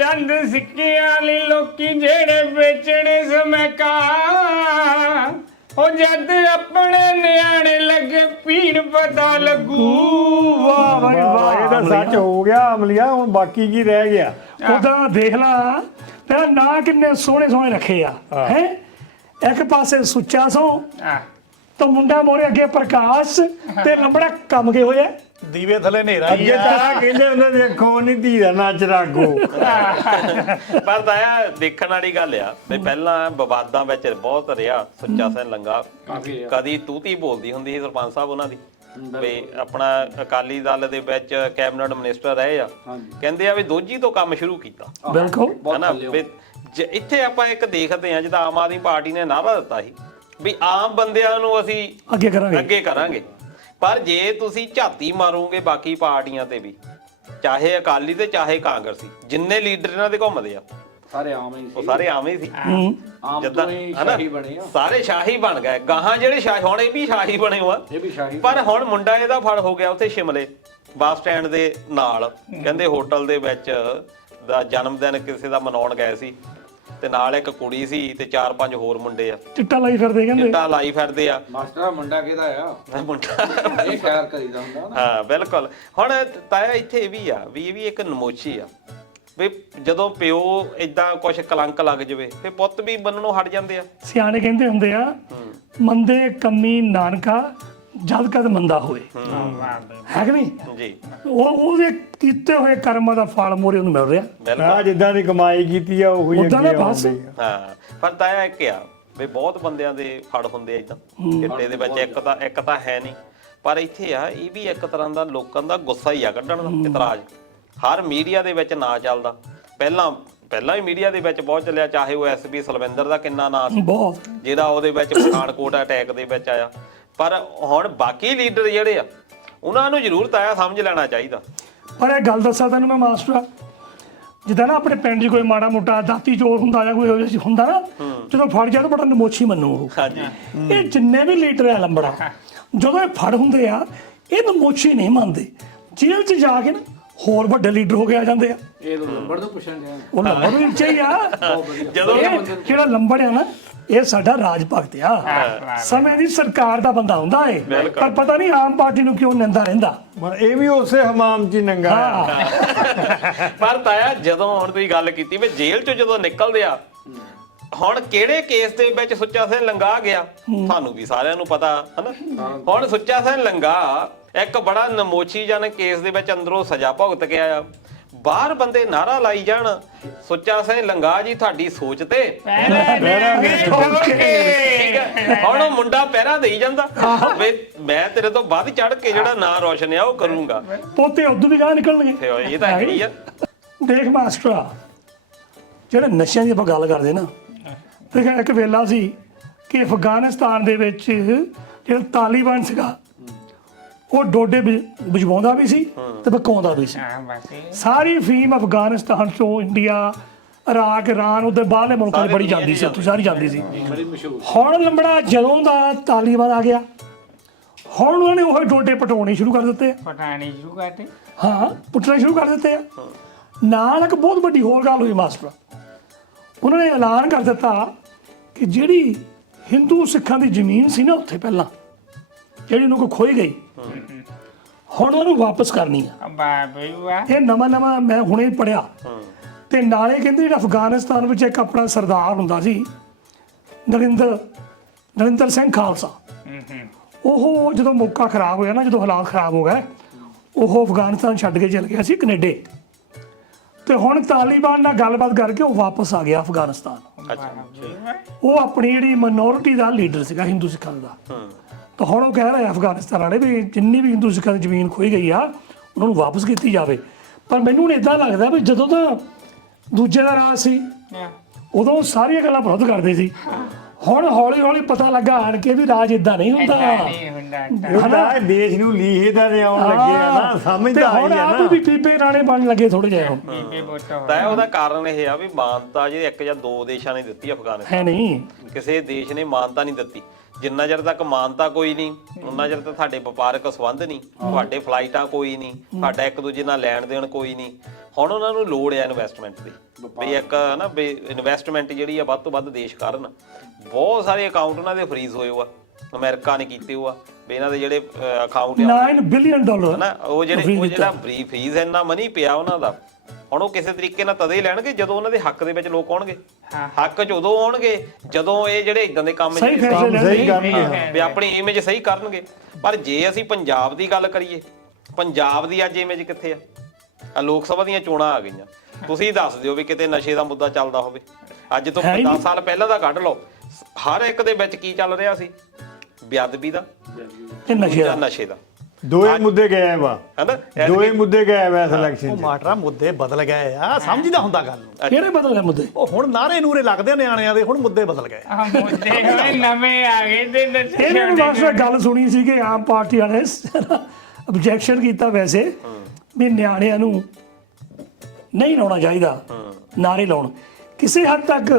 ਚੰਦ ਸਿੱਕਿਆਂ ਲਈ ਲੋਕੀ ਜਿਹੜੇ ਵੇਚਣੇ ਸਮੈਕਾ ਉਹ ਜਦ ਆਪਣੇ ਨਿਆਣੇ ਲੱਗੇ ਪੀਣ ਪਤਾ ਲੱਗੂ। ਵਾਹ ਭਾਈ ਵਾਹ, ਇਹ ਤਾਂ ਸੱਚ ਹੋ ਗਿਆ ਅਮਲੀਆ। ਹੁਣ ਬਾਕੀ ਕੀ ਰਹਿ ਗਿਆ? ਉਹਦਾ ਦੇਖ ਲਾ ਤੇ ਨਾਂ ਕਿੰਨੇ ਸੋਹਣੇ ਸੋਹਣੇ ਰੱਖੇ ਆ ਹੈ। ਇੱਕ ਪਾਸੇ ਸੁੱਚਾ ਸੋ ਤਾਂ ਮੁੰਡਾ ਮੋਰੇ ਅੱਗੇ ਪ੍ਰਕਾਸ਼ ਤੇ ਲੰਬੜਾ ਕੰਮ ਕੇ ਹੋਇਆ ਦੀਵੇ ਥੱਲੇ ਹਨੇਰਾ ਹੀ ਅੱਗੇ ਆ। ਤਾਂ ਕਹਿੰਦੇ ਹੁੰਦੇ ਦੇਖੋ ਨਹੀਂ ਧੀ ਦਾ ਨੱਚ ਰਾਗੋ। ਪਰ ਤਾਇਆ ਦੇਖਣ ਵਾਲੀ ਗੱਲ ਆ ਵੀ ਪਹਿਲਾਂ ਵਿਵਾਦਾਂ ਵਿੱਚ ਬਹੁਤ ਰਿਹਾ ਸੁੱਚਾ ਸਿੰਘ ਲੰਗਾ। ਕਦੀ ਤੂਤੀ ਬੋਲਦੀ ਹੁੰਦੀ ਸੀ ਸਰਪੰਚ ਸਾਹਿਬ ਉਹਨਾਂ ਦੀ ਵੀ ਆਪਣਾ ਅਕਾਲੀ ਦਲ ਦੇ ਵਿੱਚ ਕੈਬਨਿਟ ਮਿਨਿਸਟਰ ਰਹੇ ਆ। ਕਹਿੰਦੇ ਆ ਵੀ ਦੋਜੀ ਤੋਂ ਕੰਮ ਸ਼ੁਰੂ ਕੀਤਾ ਬਿਲਕੁਲ ਹਨਾ। ਵੀ ਇੱਥੇ ਆਪਾਂ ਇੱਕ ਦੇਖਦੇ ਆ ਜਿੱਦਾਂ ਆਮ ਆਦਮੀ ਪਾਰਟੀ ਨੇ ਨਾਅਰਾ ਦਿੱਤਾ ਸੀ ਵੀ ਆਮ ਬੰਦਿਆਂ ਨੂੰ ਅਸੀਂ ਅੱਗੇ ਕਰਾਂਗੇ। ਪਰ ਜੇ ਤੁਸੀਂ ਝਾਤੀ ਮਾਰੋਗੇ ਬਾਕੀ ਪਾਰਟੀਆਂ ਤੇ ਵੀ, ਚਾਹੇ ਅਕਾਲੀ ਤੇ ਚਾਹੇ ਕਾਂਗਰਸੀ, ਜਿੰਨੇ ਲੀਡਰ ਇਹਨਾਂ ਦੇ ਘੁੰਮਦੇ ਆ ਸਾਰੇ ਆਮ ਹੀ ਉਹ ਸਾਰੇ ਆਮ ਹੀ ਸੀ। ਆਮ ਜਿੱਦਾਂ ਤੋਂ ਹੀ ਹਨਾ ਸ਼ਾਹੀ ਬਣੇ ਆ। ਸਾਰੇ ਸ਼ਾਹੀ ਬਣ ਗਏ ਗਾਹਾਂ ਜਿਹੜੇ ਸ਼ਾਹੀ ਹੁਣ ਇਹ ਵੀ ਸ਼ਾਹੀ ਬਣੇ ਹੋਆ। ਇਹ ਵੀ ਸ਼ਾਹੀ ਪਰ ਹੁਣ ਮੁੰਡਾ ਇਹਦਾ ਫੜ ਹੋ ਗਿਆ ਉੱਥੇ ਸ਼ਿਮਲੇ ਬੱਸ ਸਟੈਂਡ ਦੇ ਨਾਲ। ਕਹਿੰਦੇ ਹੋਟਲ ਦੇ ਵਿੱਚ ਦਾ ਜਨਮ ਦਿਨ ਕਿਸੇ ਦਾ ਮਨਾਉਣ ਗਏ ਸੀ ਤੇ ਨਾਲ ਇੱਕ ਕੁੜੀ ਸੀ ਤੇ 4-5 ਹੋਰ ਮੁੰਡੇ ਆ ਚਿੱਟਾ ਲਾਈ ਫਿਰਦੇ ਕਹਿੰਦੇ। ਚਿੱਟਾ ਲਾਈ ਫਿਰਦੇ ਆ। ਮਾਸਟਰ ਮੁੰਡਾ ਕਿਹਦਾ ਆ? ਮੁੰਡਾ ਇਹ ਖੈਰ ਕਰੀਦਾ ਹੁੰਦਾ ਨਾ। ਹਾਂ ਬਿਲਕੁਲ। ਹੁਣ ਤਾਇਆ ਇੱਥੇ ਇਹ ਵੀ ਆ ਵੀ ਇਹ ਵੀ ਇੱਕ ਨਮੋਚੀ ਆ ਵੀ ਜਦੋਂ ਪਿਓ ਇਦਾਂ ਕੁਛ ਕਲੰਕ ਲੱਗ ਜਾਵੇ ਤੇ ਪੁੱਤ ਵੀ ਬੰਨਣੋਂ ਹਟ ਜਾਂਦੇ ਆ। ਸਿਆਣੇ ਕਹਿੰਦੇ ਹੁੰਦੇ ਆ ਮੰਦੇ ਕੰਮੀ ਨਾਨਕਾ ਜਦ ਕਦ ਮੰਦਾ ਹੋਏ ਹੈ ਕਿ ਨਹੀਂ। ਜੀ ਉਹਦੇ ਕੀਤੇ ਹੋਏ ਕਰਮਾਂ ਦਾ ਫਲ ਮੋਰੇ ਉਹਨੂੰ ਮਿਲ ਰਿਹਾ। ਬਿਲਕੁਲ ਜਿੱਦਾਂ ਦੀ ਕਮਾਈ ਕੀਤੀ ਆ ਉਹੀ ਉੱਦਾਂ ਦਾ ਅੱਗੇ ਬਸ। ਆਉਂਦੀ ਆ। ਹਾਂ। ਪਰ ਤਾਇਆ ਇੱਕ ਆ ਵੀ ਬਹੁਤ ਬੰਦਿਆਂ ਦੇ ਫੜ ਹੁੰਦੇ ਆ ਇਦਾਂ ਚਿੱਟੇ ਦੇ ਵਿੱਚ। ਇੱਕ ਤਾਂ ਹੈ ਨਹੀਂ, ਪਰ ਇੱਥੇ ਆ ਇਹ ਵੀ ਇੱਕ ਤਰ੍ਹਾਂ ਦਾ ਲੋਕਾਂ ਦਾ ਗੁੱਸਾ ਹੀ ਆ ਕੱਢਣ ਦਾ ਇਤਰਾਜ਼। ਹਰ ਮੀਡੀਆ ਦੇ ਵਿੱਚ ਨਾਂ ਚੱਲਦਾ। ਪਹਿਲਾਂ ਹੀ ਮੀਡੀਆ ਦੇ ਵਿੱਚ ਬਹੁਤ ਚੱਲਿਆ, ਚਾਹੇ ਉਹ ਐਸਪੀ ਸਲਵਿੰਦਰ ਦਾ ਕਿੰਨਾ ਨਾਂ ਸੀ ਬਹੁਤ ਜਿਹੜਾ ਉਹਦੇ ਵਿੱਚ ਪਠਾਨਕੋਟ ਅਟੈਕ ਦੇ ਵਿੱਚ ਆਇਆ। ਪਰ ਹੁਣ ਬਾਕੀ ਲੀਡਰ ਜਿਹੜੇ ਆ ਉਹਨਾਂ ਨੂੰ ਜ਼ਰੂਰ ਤਾਇਆ ਸਮਝ ਲੈਣਾ ਚਾਹੀਦਾ। ਪਰ ਇਹ ਗੱਲ ਦੱਸਾਂ ਤੈਨੂੰ ਮੈਂ ਮਾਸਟਰ, ਜਿੱਦਾਂ ਨਾ ਆਪਣੇ ਪਿੰਡ 'ਚ ਕੋਈ ਮਾੜਾ ਮੋਟਾ ਦਾਤੀ ਚੋਰ ਹੁੰਦਾ ਜਾਂ ਕੋਈ ਇਹੋ ਜਿਹਾ ਹੁੰਦਾ ਨਾ, ਜਦੋਂ ਫੜ ਜਾ ਤਾਂ ਬੜਾ ਨਮੋਚੀ ਮੰਨੂ ਉਹ। ਹਾਂਜੀ ਇਹ ਜਿੰਨੇ ਵੀ ਲੀਡਰ ਆ ਲੰਬੜਾ, ਜਦੋਂ ਇਹ ਫੜ ਹੁੰਦੇ ਆ ਇਹ ਨਮੋਚੀ ਨਹੀਂ ਮੰਨਦੇ। ਜੇਲ੍ਹ 'ਚ ਜਾ ਕੇ ਨਾ ਹੋਰ ਵੱਡੇ ਲੀਡਰ ਹੋ ਕੇ ਆ ਜਾਂਦੇ ਆ। ਇਹ ਲੰਬੜ ਤੋਂ ਪੁੱਛਣ ਗਿਆ ਉਹ ਲੰਬੜ ਵੀ ਉੱਚਾ ਹੀ ਆ। ਜਦੋਂ ਇਹ ਜਿਹੜਾ ਲੰਬੜ ਆ ਨਾ ਇਹ ਸਾਡਾ ਰਾਜ ਭਗਤ ਆ। ਸਮੇਂ ਦੀ ਸਰਕਾਰ ਦਾ ਬੰਦਾ ਹੁੰਦਾ ਏ, ਪਰ ਪਤਾ ਨਹੀਂ ਆਮ ਪਾਰਟੀ ਨੂੰ ਕਿਉਂ ਨਿੰਦਾ ਰਹਿੰਦਾ। ਪਰ ਇਹ ਵੀ ਉਸੇ ਹਮਾਮ 'ਚ ਹੀ ਨੰਗਾ ਆ। ਪਰ ਤਾਇਆ ਜਦੋਂ ਹੁਣ ਤੁਸੀਂ ਗੱਲ ਕੀਤੀ ਵੀ ਜੇਲ੍ਹ ਚੋਂ ਜਦੋਂ ਨਿਕਲਦੇ ਆ, ਹੁਣ ਕਿਹੜੇ ਕੇਸ ਦੇ ਵਿੱਚ ਸੁੱਚਾ ਸਿੰਘ ਲੰਗਾ ਗਿਆ ਤੁਹਾਨੂੰ ਵੀ ਸਾਰਿਆਂ ਨੂੰ ਪਤਾ ਹਨਾ। ਹੁਣ ਸੁੱਚਾ ਸਿੰਘ ਲੰਗਾ ਇੱਕ ਬੜਾ ਨਮੋਚੀ ਜਨ ਕੇਸ ਦੇ ਵਿੱਚ ਅੰਦਰੋਂ ਸਜ਼ਾ ਭੁਗਤ ਕੇ ਆਇਆ। ਬਾਹਰ ਬੰਦੇ ਨਾਰਾ ਲਾਈ ਜਾਣ ਸੁੱਚਾ ਸਿੰਘ ਲੰਗਾ ਜੀ ਤੁਹਾਡੀ ਸੋਚ ਤੇ ਹੁਣ ਉਹ ਮੁੰਡਾ ਪਹਿਰਾ ਦੇਈ ਜਾਂਦਾ ਵੀ ਮੈਂ ਤੇਰੇ ਤੋਂ ਵੱਧ ਚੜ ਕੇ ਜਿਹੜਾ ਨਾਂ ਰੋਸ਼ਨ ਆ ਉਹ ਕਰੂੰਗਾ। ਪੋਤੇ ਉਦੋਂ ਵੀ ਗਾਹ ਨਿਕਲਣਗੇ। ਤੇ ਇਹ ਤਾਂ ਹੈਗੀ ਆ। ਦੇਖ ਮਾਸਟਰਾ, ਜਿਹੜੇ ਨਸ਼ਿਆਂ ਦੀ ਆਪਾਂ ਗੱਲ ਕਰਦੇ ਨਾ, ਤੇ ਇੱਕ ਵੇਲਾ ਸੀ ਕਿ ਅਫਗਾਨਿਸਤਾਨ ਦੇ ਵਿੱਚ ਜਿਹੜਾ ਤਾਲਿਬਾਨ ਸੀਗਾ ਉਹ ਡੋਡੇ ਬੁਝਵਾਉਂਦਾ ਵੀ ਸੀ ਤੇ ਬਕਾਉਂਦਾ ਵੀ ਸੀ। ਸਾਰੀ ਫੀਮ ਅਫਗਾਨਿਸਤਾਨ ਚੋਂ ਇੰਡੀਆ, ਇਰਾਕ, ਇਰਾਨ, ਉਹਦੇ ਬਾਹਰਲੇ ਮੁਲਕਾਂ 'ਚ ਬੜੀ ਜਾਂਦੀ ਸੀ, ਉੱਥੇ ਸਾਰੀ ਜਾਂਦੀ ਸੀ। ਹੁਣ ਲੰਬੜਾ ਜਦੋਂ ਦਾ ਤਾਲਿਬਾਨ ਆ ਗਿਆ, ਹੁਣ ਉਹਨਾਂ ਨੇ ਉਹ ਡੋਡੇ ਪਟਾਉਣੇ ਸ਼ੁਰੂ ਕਰ ਦਿੱਤੇ ਆ। ਹਾਂ, ਪੁੱਟਣੇ ਸ਼ੁਰੂ ਕਰ ਦਿੱਤੇ ਆ। ਨਾਲ ਇੱਕ ਬਹੁਤ ਵੱਡੀ ਹੋਰ ਗੱਲ ਹੋਈ ਮਾਸਟਰ, ਉਹਨਾਂ ਨੇ ਐਲਾਨ ਕਰ ਦਿੱਤਾ ਕਿ ਜਿਹੜੀ ਹਿੰਦੂ ਸਿੱਖਾਂ ਦੀ ਜ਼ਮੀਨ ਸੀ ਨਾ ਉੱਥੇ ਪਹਿਲਾਂ, ਜਿਹੜੀ ਉਹਨਾਂ ਕੋਲ ਖੋਈ ਗਈ, ਹੁਣ ਉਹਨੂੰ ਵਾਪਸ ਕਰਨੀ ਆ। ਇਹ ਨਵਾਂ ਮੈਂ ਹੁਣੇ ਪੜਿਆ। ਤੇ ਨਾਲੇ ਕਹਿੰਦੇ ਜਿਹੜਾ ਅਫਗਾਨਿਸਤਾਨ ਵਿੱਚ ਇੱਕ ਆਪਣਾ ਸਰਦਾਰ ਹੁੰਦਾ ਸੀ ਨਰਿੰਦਰ ਸਿੰਘ ਖਾਲਸਾ, ਉਹ ਜਦੋਂ ਮੌਕਾ ਖਰਾਬ ਹੋਇਆ ਨਾ, ਜਦੋਂ ਹਾਲਾਤ ਖਰਾਬ ਹੋ ਗਏ, ਉਹ ਅਫਗਾਨਿਸਤਾਨ ਛੱਡ ਕੇ ਚਲ ਗਿਆ ਸੀ ਕੈਨੇਡਾ। ਤੇ ਹੁਣ ਤਾਲਿਬਾਨ ਨਾਲ ਗੱਲਬਾਤ ਕਰਕੇ ਉਹ ਵਾਪਸ ਆ ਗਿਆ ਅਫਗਾਨਿਸਤਾਨ। ਉਹ ਆਪਣੀ ਜਿਹੜੀ ਮਾਈਨੋਰਿਟੀ ਦਾ ਲੀਡਰ ਸੀਗਾ ਹਿੰਦੂ ਸਿੱਖਾਂ ਦਾ। ਤਾਂ ਹੁਣ ਉਹ ਕਹਿ ਰਿਹਾ ਅਫਗਾਨਿਸਤਾਨ ਵਾਲੇ ਵੀ ਜਿੰਨੀ ਵੀ ਹਿੰਦੂ ਸਿੱਖਾਂ ਦੀ ਜ਼ਮੀਨ ਖੋਈ ਗਈ ਆ ਉਹਨਾਂ ਨੂੰ ਵਾਪਸ ਕੀਤੀ ਜਾਵੇ। ਪਰ ਮੈਨੂੰ ਹੁਣ ਇੱਦਾਂ ਲੱਗਦਾ ਵੀ ਜਦੋਂ ਤਾਂ ਦੂਜੇ ਦਾ ਰਾਜ ਸੀ ਉਦੋਂ ਸਾਰੀਆਂ ਗੱਲਾਂ ਵਿਰੋਧ ਕਰਦੇ ਸੀ। ਹੁਣ ਹੌਲੀ ਹੌਲੀ ਪਤਾ ਲੱਗਾ ਆਣ ਕੇ ਵੀ ਰਾਜ ਇਦਾਂ ਨਹੀਂ ਹੁੰਦਾ। ਦੇਸ਼ ਨੂੰ ਲੀਹੇ ਦਾ ਆਉਣ ਲੱਗੇ ਆ ਨਾ, ਸਮਝਦਾ ਹੁਣ ਆਪ ਵੀ ਪੀਪੇ ਰਾਣੇ ਬਣਨ ਲੱਗੇ ਥੋੜੇ ਜਿਹੇ। ਤਾਂ ਉਹਦਾ ਕਾਰਨ ਇਹ ਆ ਵੀ ਮਾਨਤਾ ਜੇ ਇੱਕ ਜਾਂ ਦੋ ਦੇਸ਼ਾਂ ਨੇ ਦਿੱਤੀ ਅਫਗਾਨਿਸਤਾਨ, ਹੈ ਨਹੀਂ ਕਿਸੇ ਦੇਸ਼ ਨੇ ਮਾਨਤਾ ਨਹੀਂ ਦਿੱਤੀ। ਜਿੰਨਾ ਚਿਰ ਤੱਕ ਮਾਨਤਾ ਕੋਈ ਨਹੀਂ ਉਹਨਾਂ ਚਿਰ ਤੱਕ ਤੁਹਾਡੇ ਵਪਾਰਕ ਸੰਬੰਧ ਨਹੀਂ, ਤੁਹਾਡੇ ਫਲਾਈਟਾਂ ਕੋਈ ਨਹੀਂ, ਤੁਹਾਡਾ ਇੱਕ ਦੂਜੇ ਨਾਲ ਲੈਣ ਦੇਣ ਕੋਈ ਨਹੀਂ। ਹੁਣ ਉਹਨਾਂ ਨੂੰ ਲੋੜ ਹੈ ਇਨਵੈਸਟਮੈਂਟ ਦੀ ਵੀ ਇੱਕ ਨਾ ਵੀ ਇਨਵੈਸਟਮੈਂਟ ਜਿਹੜੀ ਆ ਵੱਧ ਤੋਂ ਵੱਧ ਦੇਸ਼ ਕਰਨ। ਬਹੁਤ ਸਾਰੇ ਅਕਾਊਂਟ ਉਹਨਾਂ ਦੇ ਫਰੀਜ਼ ਹੋਏ ਹੋ ਆ, ਅਮਰੀਕਾ ਨੇ ਕੀਤੇ ਹੋ ਆ ਵੀ ਇਹਨਾਂ ਦੇ ਜਿਹੜੇ ਅਕਾਊਂਟ $9 ਬਿਲੀਅਨ ਨਾ ਉਹ ਜਿਹੜਾ ਫੀਸ ਇੰਨਾ ਮਨੀ ਪਿਆ ਉਹਨਾਂ ਦਾ, ਹੁਣ ਉਹ ਕਿਸੇ ਤਰੀਕੇ ਨਾਲ ਤਦੇ ਲੈਣਗੇ ਜਦੋਂ ਉਹਨਾਂ ਦੇ ਹੱਕ ਦੇ ਵਿੱਚ ਲੋਕ ਆਉਣਗੇ। ਹੱਕ 'ਚ ਉਦੋਂ ਆਉਣਗੇ ਜਦੋਂ ਇਹ ਜਿਹੜੇ ਇਦਾਂ ਦੇ ਕੰਮ ਸਹੀ ਕਰਨਗੇ, ਵੀ ਆਪਣੀ ਇਮੇਜ ਸਹੀ ਕਰਨਗੇ। ਪਰ ਜੇ ਅਸੀਂ ਪੰਜਾਬ ਦੀ ਗੱਲ ਕਰੀਏ, ਪੰਜਾਬ ਦੀ ਅੱਜ ਇਮੇਜ ਕਿੱਥੇ ਆ? ਲੋਕ ਸਭਾ ਦੀਆਂ ਚੋਣਾਂ ਆ ਗਈਆਂ, ਤੁਸੀਂ ਦੱਸ ਦਿਓ ਵੀ ਕਿਤੇ ਨਸ਼ੇ ਦਾ ਮੁੱਦਾ ਚੱਲਦਾ ਹੋਵੇ। ਅੱਜ ਤੋਂ 10 ਸਾਲ ਪਹਿਲਾਂ ਦਾ ਕੱਢ ਲਓ, ਹਰ ਇੱਕ ਦੇ ਵਿੱਚ ਕੀ ਚੱਲ ਰਿਹਾ ਸੀ? ਬੇਅਦਬੀ ਦਾ ਤੇ ਨਸ਼ੇ ਦਾ। ਦੋਏ ਮੁੱਦੇ ਗਏ ਵਾ, ਹੈਨਾ? ਦੋਏ ਮੁੱਦੇ ਗਏ ਵਾ ਇਸ ਇਲੈਕਸ਼ਨ 'ਚ। ਮਾਟਰਾ ਮੁੱਦੇ ਬਦਲ ਗਏ ਆ, ਸਮਝਦਾ ਹੁੰਦਾ ਗੱਲ ਨੂੰ। ਕਿਹੜੇ ਬਦਲ ਗਏ ਮੁੱਦੇ? ਉਹ ਹੁਣ ਨਾਰੇ ਨੂਰੇ ਲੱਗਦੇ ਆ ਨਿਆਣਿਆਂ ਦੇ, ਹੁਣ ਮੁੱਦੇ ਬਦਲ ਗਏ। ਮੁੱਦੇ ਕੋਈ ਨਵੇਂ ਆ ਗਏ ਤੇ ਇਹਨੇ ਵੀ ਮਾਸਟਰ ਗੱਲ ਸੁਣੀ ਸੀ ਕਿ ਆਮ ਪਾਰਟੀ ਵਾਲੇ ਆਬਜੈਕਸ਼ਨ ਕੀਤਾ ਵੈਸੇ ਵੀ ਨਿਆਣਿਆਂ ਨੂੰ ਨਹੀਂ ਲਾਉਣਾ ਚਾਹੀਦਾ ਨਾਰੇ ਲਾਉਣ। ਕਿਸੇ ਹੱਦ ਤੱਕ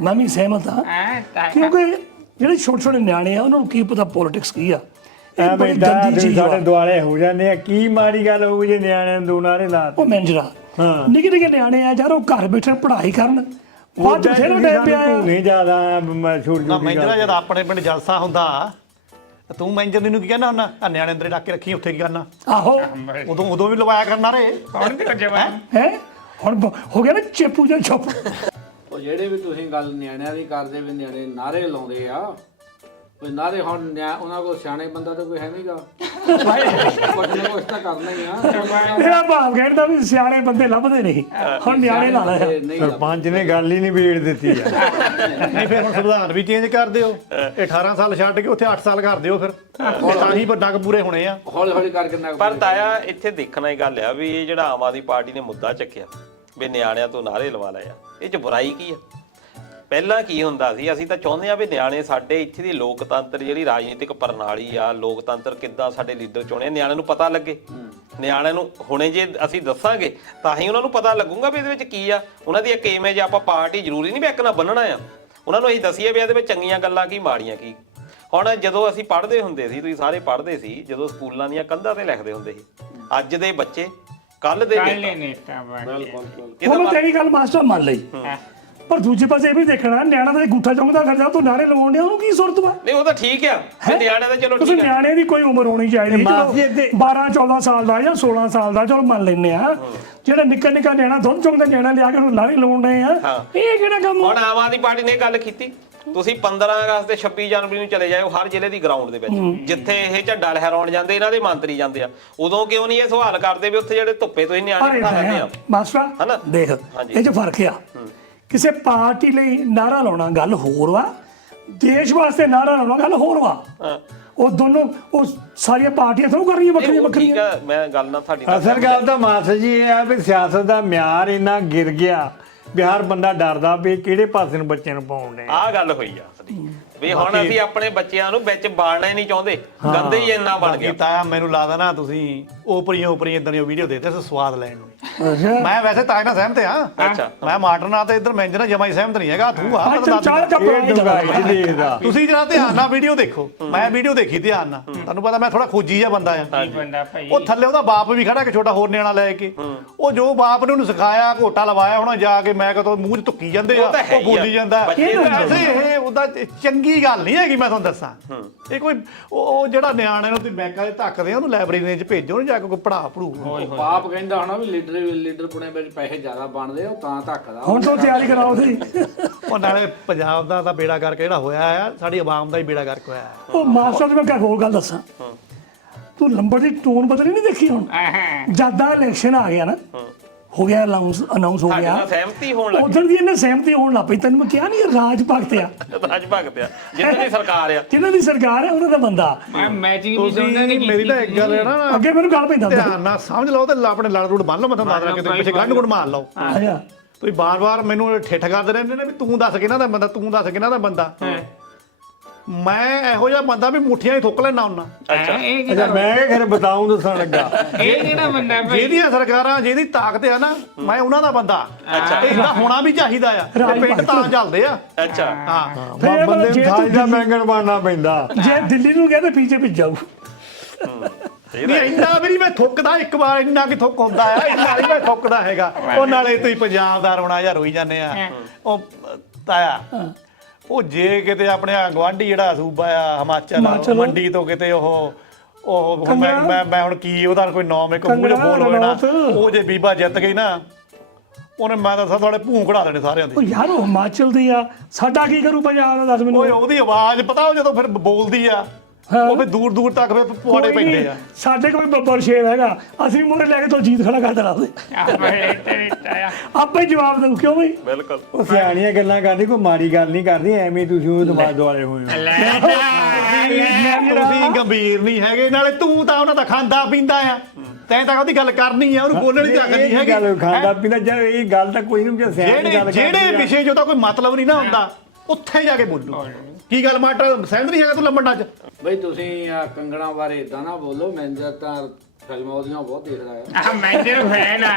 ਮੈਂ ਵੀ ਸਹਿਮਤ ਹਾਂ, ਕਿਉਂਕਿ ਜਿਹੜੇ ਛੋਟੇ ਛੋਟੇ ਨਿਆਣੇ ਆ ਉਹਨਾਂ ਨੂੰ ਕੀ ਪਤਾ ਪੋਲਿਟਿਕਸ ਕੀ ਆ। ਇਹ ਬੜੀ ਗੰਦੀ ਚੀਜ਼ ਸਾਡੇ ਆ। ਦੁਆਲੇ ਹੋ ਜਾਂਦੇ ਆ, ਕੀ ਮਾੜੀ ਗੱਲ ਹੋਊ ਜੇ ਨਿਆਣਿਆਂ ਨੂੰ ਦੋ ਨਾਰੇ ਲਾ ਉਹ ਮੈਨੇਜਰਾ ਨਿੱਕੇ ਨਿੱਕੇ ਨਿਆਣੇ ਆ ਯਾਰ, ਉਹ ਘਰ ਬੈਠੇ ਪੜ੍ਹਾਈ ਕਰਨ, ਬਾਅਦ ਚ ਫੇਰ ਟਾਈਮ ਪਿਆ ਆ। ਨਹੀਂ ਜ਼ਿਆਦਾ ਛੋਟੀ ਨਾ ਛੋਟੀ ਮੈਂਜਰਾ ਜਦ ਆਪਣੇ ਪਿੰਡ ਜਲਸਾ ਹੁੰਦਾ ਤੂੰ ਮੈਂਜਰ ਨੂੰ ਕੀ ਕਹਿੰਦਾ ਹੁੰਦਾ? ਆ ਨਿਆਣੇ ਅੰਦਰ ਡੱਕ ਕੇ ਰੱਖੀ, ਉੱਥੇ ਕੀ ਕਰਨਾ? ਆਹੋ ਉਦੋਂ ਵੀ ਲਵਾਇਆ ਕਰਨਾ ਰੇ। ਕੌਣ ਤੇ ਜਵਾਨ ਹੈ ਹੁਣ ਹੋ ਗਿਆ ਨਾ ਚੇਪੂ ਜਾਂ ਚੁੱਪ। ਉਹ ਜਿਹੜੇ ਵੀ ਤੁਸੀਂ ਗੱਲ ਨਿਆਣਿਆਂ ਦੀ ਕਰਦੇ ਵੀ ਨਿਆਣੇ ਨਾਰੇ ਲਾਉਂਦੇ ਆ, ਕੋਈ ਨਾਰੇ ਹੁਣ ਉਹਨਾਂ ਕੋਲ ਸਿਆਣੇ ਬੰਦਾ ਤਾਂ ਕੋਈ ਹੈ ਨਹੀਂਗਾ, ਕੁਝ ਨਾ ਕੁਝ ਤਾਂ ਕਰਨਾ ਹੀ ਆ। ਮੇਰਾ ਭਾਵ ਕਹਿੰਦਾ ਵੀ ਸਿਆਣੇ ਬੰਦੇ ਲੱਭਦੇ ਨਹੀਂ, ਹੁਣ ਨਿਆਣੇ ਲਾ ਲਿਆ। ਨਹੀਂ ਸਰਪੰਚ ਨੇ ਗੱਲ ਹੀ ਨਹੀਂ ਵੇੜ ਦਿੱਤੀ ਆ। ਨਹੀਂ ਫਿਰ ਹੁਣ ਸੰਵਿਧਾਨ ਵੀ ਚੇਂਜ ਕਰ ਦਿਓ, ਇਹ 18 ਸਾਲ ਛੱਡ ਕੇ ਉੱਥੇ 8 ਸਾਲ ਕਰ ਦਿਓ, ਫਿਰ ਤਾਂ ਹੀ ਵੱਡਾ ਪੂਰੇ ਹੋਣੇ ਆ। ਹੌਲੀ ਹੌਲੀ ਕਰਕੇ ਨਾ ਪਰ ਤਾਇਆ ਇੱਥੇ ਦੇਖਣਾ ਹੀ ਗੱਲ ਆ ਵੀ ਇਹ ਜਿਹੜਾ ਆਮ ਆਦਮੀ ਪਾਰਟੀ ਨੇ ਮੁੱਦਾ ਚੱਕਿਆ ਵੀ ਨਿਆਣਿਆਂ ਤੋਂ ਨਾਰੇ ਲਵਾ ਲਏ ਆ, ਇਹ 'ਚ ਬੁਰਾਈ ਕੀ ਆ? ਪਹਿਲਾਂ ਕੀ ਹੁੰਦਾ ਸੀ? ਅਸੀਂ ਤਾਂ ਚਾਹੁੰਦੇ ਆ ਵੀ ਨਿਆਣੇ ਸਾਡੇ ਇੱਥੇ ਦੀ ਲੋਕਤੰਤਰ ਜਿਹੜੀ ਰਾਜਨੀਤਿਕ ਪ੍ਰਣਾਲੀ ਆ, ਲੋਕਤੰਤਰ ਕਿੱਦਾਂ ਸਾਡੇ ਲੀਡਰ ਚੁਣੇ, ਨਿਆਣਿਆਂ ਨੂੰ ਪਤਾ ਲੱਗੇ। ਨਿਆਣਿਆਂ ਨੂੰ ਹੁਣੇ ਜੇ ਅਸੀਂ ਦੱਸਾਂਗੇ ਤਾਂ ਹੀ ਉਹਨਾਂ ਨੂੰ ਪਤਾ ਲੱਗੂਗਾ ਵੀ ਇਹਦੇ ਵਿੱਚ ਕੀ ਆ। ਉਹਨਾਂ ਦੀ ਇੱਕ ਇਮੇਜ ਆਪਾਂ ਪਾਰਟੀ ਜ਼ਰੂਰੀ ਨਹੀਂ ਵੀ ਇੱਕ ਨਾਲ ਬੰਨਣਾ ਆ, ਉਹਨਾਂ ਨੂੰ ਅਸੀਂ ਦੱਸੀਏ ਵੀ ਇਹਦੇ ਵਿੱਚ ਚੰਗੀਆਂ ਗੱਲਾਂ ਕੀ, ਮਾੜੀਆਂ ਕੀ। ਹੁਣ ਜਦੋਂ ਅਸੀਂ ਪੜ੍ਹਦੇ ਹੁੰਦੇ ਸੀ, ਤੁਸੀਂ ਸਾਰੇ ਪੜ੍ਹਦੇ ਸੀ, ਜਦੋਂ ਸਕੂਲਾਂ ਦੀਆਂ ਕੰਧਾਂ ਤੇ ਲਿਖਦੇ ਹੁੰਦੇ ਸੀ ਅੱਜ ਦੇ ਬੱਚੇ ਕੱਲ ਦੇ ਨੇਤਾ ਉਹ ਤੇਰੀ ਗੱਲ ਮਾਸਟਰ ਮੰਨ ਲਈ, ਪਰ ਦੂਜੇ ਪਾਸੇ ਇਹ ਵੀ ਦੇਖਣਾ ਨਿਆਣਾ ਦਾ ਅੰਗੂਠਾ ਚੁੰਗਦਾ ਫਿਰਦਾ ਤੂੰ ਨਾਰੇ ਲਵਾਉਣ ਡਿਆ, ਉਹਨੂੰ ਕੀ ਸੁਰਤ ਵਾ? ਨਹੀਂ ਉਹ ਤਾਂ ਠੀਕ ਆ ਵੀ ਨਿਆਣਿਆਂ ਦਾ ਚਲੋ ਤੁਸੀਂ ਠੀਕ ਆ। ਨਿਆਣੇ ਦੀ ਕੋਈ ਉਮਰ ਹੋਣੀ ਚਾਹੀਦੀ, ਮਾਸੀ ਇੱਥੇ 12-14 ਸਾਲ ਦਾ ਜਾਂ 16 ਸਾਲ ਦਾ ਚਲੋ ਮੰਨ ਲੈਂਦੇ ਆ। ਜਿਹੜਾ ਨਿੱਕਾ ਨਿੱਕਾ ਨਿਆਣਾ ਦੁੱਧ ਚੁੰਗਦਾ ਨਿਆਣਾ ਲਿਆ ਕੇ ਉਹਨੂੰ ਨਾਰੇ ਲਾਉਣ ਡਏ ਆ, ਇਹ ਕਿਹੜਾ ਕੰਮ? ਹੁਣ ਆਮ ਆਦਮੀ ਪਾਰਟੀ ਨੇ ਗੱਲ ਕੀਤੀ, ਤੁਸੀਂ 15 ਅਗਸਤ ਤੇ 26 ਜਨਵਰੀ ਨੂੰ ਚਲੇ ਜਾਓ ਹਰ ਜ਼ਿਲ੍ਹੇ ਦੀ ਗਰਾਊਂਡ ਦੇ ਵਿੱਚ, ਜਿੱਥੇ ਇਹ ਝੰਡਾ ਲਹਿਰਾਉਣ ਜਾਂਦੇ ਇਹਨਾਂ ਦੇ ਮੰਤਰੀ ਜਾਂਦੇ ਆ, ਉਦੋਂ ਕਿਉਂ ਨਹੀਂ ਇਹ ਸਵਾਲ ਕਰਦੇ ਵੀ ਉੱਥੇ ਜਿਹੜੇ ਧੁੱਪੇ ਤੁਸੀਂ ਨਿਆਣੇ ਬਿਠਾ ਲੈਂਦੇ ਆ? ਮਾਸਟਰ ਦੇਖ ਇਹ 'ਚ ਫਰਕ ਆ, ਕਿਸੇ ਪਾਰਟੀ ਲਈ ਨਾਰਾ ਲਾਉਣਾ ਗੱਲ ਹੋਰ ਵਾ, ਦੇਸ਼ ਵਾਸਤੇ ਨਾਰਾ ਲਾਉਣਾ ਗੱਲ ਹੋਰ ਵਾ। ਉਹ ਦੋਨੋਂ ਉਹ ਸਾਰੀਆਂ ਪਾਰਟੀਆਂ ਥੋੜ੍ਹਾ ਕਰ ਰਹੀਆਂ ਵੱਖਰੀਆਂ ਵੱਖਰੀਆਂ। ਠੀਕ ਆ, ਮੈਂ ਗੱਲ ਨਾਲ ਤੁਹਾਡੀ ਅਸਲ ਗੱਲ ਤਾਂ ਮਾਸਟਰ ਜੀ ਇਹ ਆ ਵੀ ਸਿਆਸਤ ਦਾ ਮਿਆਰ ਇੰਨਾ ਗਿਰ ਗਿਆ ਵੀ ਹਰ ਬੰਦਾ ਡਰਦਾ ਵੀ ਕਿਹੜੇ ਪਾਸੇ ਨੂੰ ਬੱਚੇ ਨੂੰ ਪਾਉਣ ਨੇ। ਆਹ ਗੱਲ ਹੋਈ ਆ ਅਸਲੀ ਵੀ ਹੁਣ ਅਸੀਂ ਆਪਣੇ ਬੱਚਿਆਂ ਨੂੰ ਵਿੱਚ ਬਾੜਨਾ ਹੀ ਨਹੀਂ ਚਾਹੁੰਦੇ, ਗੰਦੇ ਹੀ ਇੰਨਾ ਬਣ ਗਿਆ। ਤਾਇਆ ਮੈਨੂੰ ਲੱਗਦਾ ਨਾ ਤੁਸੀਂ ਓਪਰੀਆਂ ਇਦਾਂ ਦੀਆਂ ਵੀਡੀਓ ਦੇਤੇ ਸਵਾਦ ਲੈਣ ਨੂੰ। ਅੱਛਾ ਮੈਂ ਵੈਸੇ ਤਾਇਆ ਨਾਲ ਸਹਿਮਤ ਆ, ਅੱਛਾ ਮੈਂ ਮਾਡਰਨ ਨਾਲ ਤੇ ਇੱਧਰ ਮੈਂਜਰ ਨਾਲ ਜਮਾ ਹੀ ਸਹਿਮਤ ਨਹੀਂ ਹੈਗਾ। ਤੂੰ ਆ ਇਹ ਦੁਗਾਈ ਚ ਦੇਖਦਾ। ਤੁਸੀਂ ਜਰਾ ਧਿਆਨ ਨਾਲ ਵੀਡੀਓ ਦੇਖੋ, ਮੈਂ ਵੀਡੀਓ ਦੇਖੀ ਧਿਆਨ ਨਾਲ, ਤੁਹਾਨੂੰ ਪਤਾ ਮੈਂ ਥੋੜਾ ਖੋਜੀ ਜਿਹਾ ਬੰਦਾ ਆ। ਬੰਦਾ ਭਾਈ ਉਹ ਥੱਲੇ ਉਹਦਾ ਬਾਪ ਵੀ ਖੜਾ, ਕਿ ਛੋਟਾ ਹੋਰ ਨਿਆਣਾ ਲੈ ਕੇ, ਉਹ ਜੋ ਬਾਪ ਨੇ ਉਹਨੂੰ ਸਿਖਾਇਆ, ਘੋਟਾ ਲਵਾਇਆ ਹੋਣਾ ਜਾ ਕੇ, ਮੈਂ ਕਹਤਾ ਮੂੰਹ 'ਚ ਧੁੱਕੀ ਜਾਂਦੇ ਆ, ਉਹ ਬੋਲੀ ਜਾਂਦਾ। ਵੈਸੇ ਇਹ ਉਹਦਾ ਚੰਗੀ ਗੱਲ ਨਹੀਂ ਹੈਗੀ, ਮੈਂ ਤੁਹਾਨੂੰ ਦੱਸਾਂ। ਇਹ ਕੋਈ ਉਹ ਜਿਹੜਾ ਨਿਆਣੇ ਨੂੰ ਤੁਸੀਂ ਬੈਂਕਾਂ 'ਚ ਧੱਕਦੇ ਆ, ਉਹਨੂੰ ਲਾਇਬ੍ਰੇਰੀ 'ਚ ਭੇਜੋ, ਜਾ ਕੇ ਕੋਈ ਪੜ੍ਹਾ ਪੜੂ। ਬਾਪ ਕਹਿੰਦਾ ਹੋਣਾ ਵੀ ਲੀਡਰ ਪੁਣੇ ਵਿੱਚ ਪੈਸੇ ਜ਼ਿਆਦਾ ਬਣਦੇ ਆ, ਉਹ ਤਾਂ ਧੱਕਦਾ। ਹੁਣ ਤੋਂ ਤਿਆਰੀ ਕਰਾਓ ਤੁਸੀਂ। ਉਹ ਨਾਲੇ ਪੰਜਾਬ ਦਾ ਤਾਂ ਬੇੜਾ ਕਰਕੇ ਜਿਹੜਾ ਹੋਇਆ ਆ, ਸਾਡੀ ਆਵਾਮ ਦਾ ਹੀ ਬੇੜਾ ਕਰਕੇ ਹੋਇਆ। ਉਹ ਮਾਸਟਰ ਮੈਂ ਕਿਹਾ ਹੋਰ ਗੱਲ ਦੱਸਾਂ, ਤੂੰ ਲੰਬਰ ਦੀ ਟੋਨ ਬਦਲੀ ਨਹੀਂ ਦੇਖੀ ਹੁਣ? ਜਦਾਂ ਇਲੈਕਸ਼ਨ ਆ ਗਿਆ ਨਾ, ਹੋ ਗਿਆ ਅਨਾਉਂਸ ਹੋ ਗਿਆ, ਸਹਿਮਤੀ ਹੋਣ ਲੱਗ ਉਧਰ ਦੀ ਇਹਨੇ ਸਹਿਮਤੀ ਹੋਣ ਲੱਗ ਪਈ। ਤੈਨੂੰ ਮੈਂ ਕਿਹਾ ਨਹੀਂ ਰਾਜ ਭਗਤ ਆ, ਰਾਜ ਭਗਤ ਆ, ਜਿਨ੍ਹਾਂ ਦੀ ਸਰਕਾਰ ਆ, ਜਿਨ੍ਹਾਂ ਦੀ ਸਰਕਾਰ ਹੈ ਉਹਨਾਂ ਦਾ ਬੰਦਾ। ਮੈਚਿੰਗ ਵੀ ਦੋਨਾਂ ਦੀ ਮੇਰੀ ਤਾਂ ਇੱਕ ਗੱਲ ਹੈ ਨਾ, ਅੱਗੇ ਮੈਨੂੰ ਗੱਲ ਪੈਂਦਾ ਧਿਆਨ ਨਾਲ ਸਮਝ ਲਓ ਤੇ ਆਪਣੇ ਲੜ ਰੂੜ ਬੰਨ ਲਓ। ਮੈਂ ਤੁਹਾਨੂੰ ਦੱਸ ਰਿਹਾ ਕਿ ਪਿੱਛੇ ਗੰਢ ਗੁੰਡ ਮਾਰ ਲਓ। ਆਇਆ ਤੁਸੀਂ ਬਾਰ-ਬਾਰ ਮੈਨੂੰ ਠਿੱਠ ਕਰਦੇ ਰਹਿੰਦੇ ਨੇ ਵੀ ਤੂੰ ਦੱਸ ਕਿਹਨਾਂ ਦਾ ਬੰਦਾ, ਤੂੰ ਦੱਸ ਕਿਹਨਾਂ ਦਾ ਬੰਦਾ। ਮੈਂ ਇਹੋ ਜਿਹਾ ਬੰਦਾ ਵੀ ਮੁੱਠੀਆਂ ਹੀ ਥੁੱਕ ਲੈਣਾ ਹੁੰਦਾ। ਅੱਛਾ ਅੱਛਾ ਮੈਂ ਕਿਹਾ ਖਰੇ ਬਤਾਉਂ ਦੱਸਣ ਲੱਗਾ। ਇਹ ਕਿਹੜਾ ਬੰਦਾ ਭਾਈ? ਜਿਹਦੀਆਂ ਸਰਕਾਰਾਂ ਜਿਹਦੀ ਤਾਕਤ ਆ ਨਾ, ਮੈਂ ਉਹਨਾਂ ਦਾ ਬੰਦਾ। ਅੱਛਾ ਇਦਾਂ ਹੋਣਾ ਵੀ ਚਾਹੀਦਾ ਆ, ਇਹ ਪਿੰਡ ਤਾਂ ਚੱਲਦੇ ਆ। ਅੱਛਾ ਹਾਂ ਬੰਦੇ ਨੂੰ ਥਾਲੀ ਦਾ ਮੈਂਗਣ ਬਣਨਾ ਪੈਂਦਾ। ਜੇ ਦਿੱਲੀ ਨੂੰ ਕਹਿੰਦੇ ਬੀਜੇਪੀ ਜਾਊ। ਨਹੀਂ ਇੰਨਾ ਵੀ ਨਹੀਂ ਮੈਂ ਥੁੱਕਦਾ, ਇੱਕ ਵਾਰ ਇੰਨਾ ਕਿ ਥੁੱਕ ਹੁੰਦਾ ਆ, ਇੰਨਾ ਨਹੀਂ ਮੈਂ ਥੁੱਕਦਾ ਹੈਗਾ। ਉਹ ਨਾਲੇ ਤੁਸੀਂ ਪੰਜਾਬ ਦਾ ਰੋਣਾ ਜਾਂ ਰੋਈ ਜਾਂਦੇ ਆ। ਉਹ ਤਾਇਆ ਉਹ ਜੇ ਕਿਤੇ ਆਪਣੇ ਗਵਾਂਢੀ ਜਿਹੜਾ ਸੂਬਾ ਆ ਹਿਮਾਚਲ, ਮੰਡੀ ਤੋਂ ਕਿਤੇ ਉਹ ਹੁਣ ਮੈਂ ਹੁਣ ਕੀ ਉਹਦਾ ਕੋਈ ਨਾਮ ਇੱਕ ਮੂੰਹ 'ਚ ਬੋਲ ਹੋਏ ਨਾ, ਉਹ ਜੇ ਬੀਬਾ ਜਿੱਤ ਗਈ ਨਾ, ਉਹਨੇ ਮੈਂ ਤਾਂ ਤੁਹਾਡੇ ਭੂੰ ਕਢਾ ਦੇਣੇ ਸਾਰਿਆਂ ਉਹ ਦੇ। ਯਾਰ ਉਹ ਹਿਮਾਚਲ ਦੀ ਆ, ਸਾਡਾ ਕੀ ਕਰੂ ਪੰਜਾਬ ਦਾ, ਦੱਸ ਮੈਨੂੰ। ਓਏ ਉਹਦੀ ਆਵਾਜ਼ ਪਤਾ, ਉਹ ਜਦੋਂ ਫਿਰ ਬੋਲਦੀ ਆ ਉਹ ਫਿਰ ਦੂਰ ਦੂਰ ਤੱਕ ਫਿਰ ਪੁਆੜੇ ਕੋਈ ਨੀ, ਪੈਂਦੇ ਆ। ਸਾਡੇ ਕੋਲ ਬੱਬਰ ਸ਼ੇਰ ਹੈਗਾ, ਅਸੀਂ ਮੂਹਰੇ ਲੈ ਕੇ ਤੋਂ ਜੀਤ ਖੜਾ ਕਰ ਦੇਣਾ ਉਹਦੇ। ਆਪੇ ਹੀ ਜਵਾਬ ਦੇਊ, ਕਿਉਂ ਬਈ? ਬਿਲਕੁਲ। ਉਹ ਸਿਆਣੀਆਂ ਗੱਲਾਂ ਕਰਦੀ, ਕੋਈ ਮਾੜੀ ਗੱਲ ਨਹੀਂ ਕਰਦੀ, ਐਵੇਂ ਤੁਸੀਂ ਉਹ ਦਿਮਾਗ ਦੁਆਲੇ ਹੋਏ ਹੋ। ਤੁਸੀਂ ਗੰਭੀਰ ਨਹੀਂ ਹੈਗੇ, ਨਾਲੇ ਤੂੰ ਤਾਂ ਉਹਨਾਂ ਦਾ ਖਾਂਦਾ ਪੀਂਦਾ ਆ, ਤੈਂ ਤਾਂ ਉਹਦੀ ਗੱਲ ਕਰਨੀ ਆ, ਉਹਨੂੰ ਬੋਲਣ ਦੀ ਤਾਕਤ ਨਹੀਂ ਹੈਗੀ। ਗੱਲ ਖਾਂਦਾ ਪੀਂਦਾ ਜਾਂ ਇਹ ਗੱਲ ਤਾਂ ਕੋਈ ਨਹੀਂ, ਜਿਹੜੇ ਵਿਸ਼ੇ ਜੋ ਤਾਂ ਕੋਈ ਮਤਲਬ ਨਹੀਂ ਨਾ ਹੁੰਦਾ, ਉੱਥੇ ਜਾ ਕੇ ਬੋਲੂ। ਕੀ ਗੱਲ ਮਾਟਰ ਸਹਿਮਤ ਨਹੀਂ ਹੈਗਾ ਤੂੰ ਲੰਬੜਨਾ ਚ? ਬਈ ਤੁਸੀਂ ਕੰਗਣਾ ਬਾਰੇ ਇਦਾਂ ਨਾ ਬੋਲੋ, ਮੈਂ ਤਾਂ ਫਿਲਮਾਂ ਉਹਦੀਆਂ ਬਹੁਤ ਦੇਖਦਾ ਆ। ਮੈਂ ਤੇਰਾ ਫੈਨ ਆ।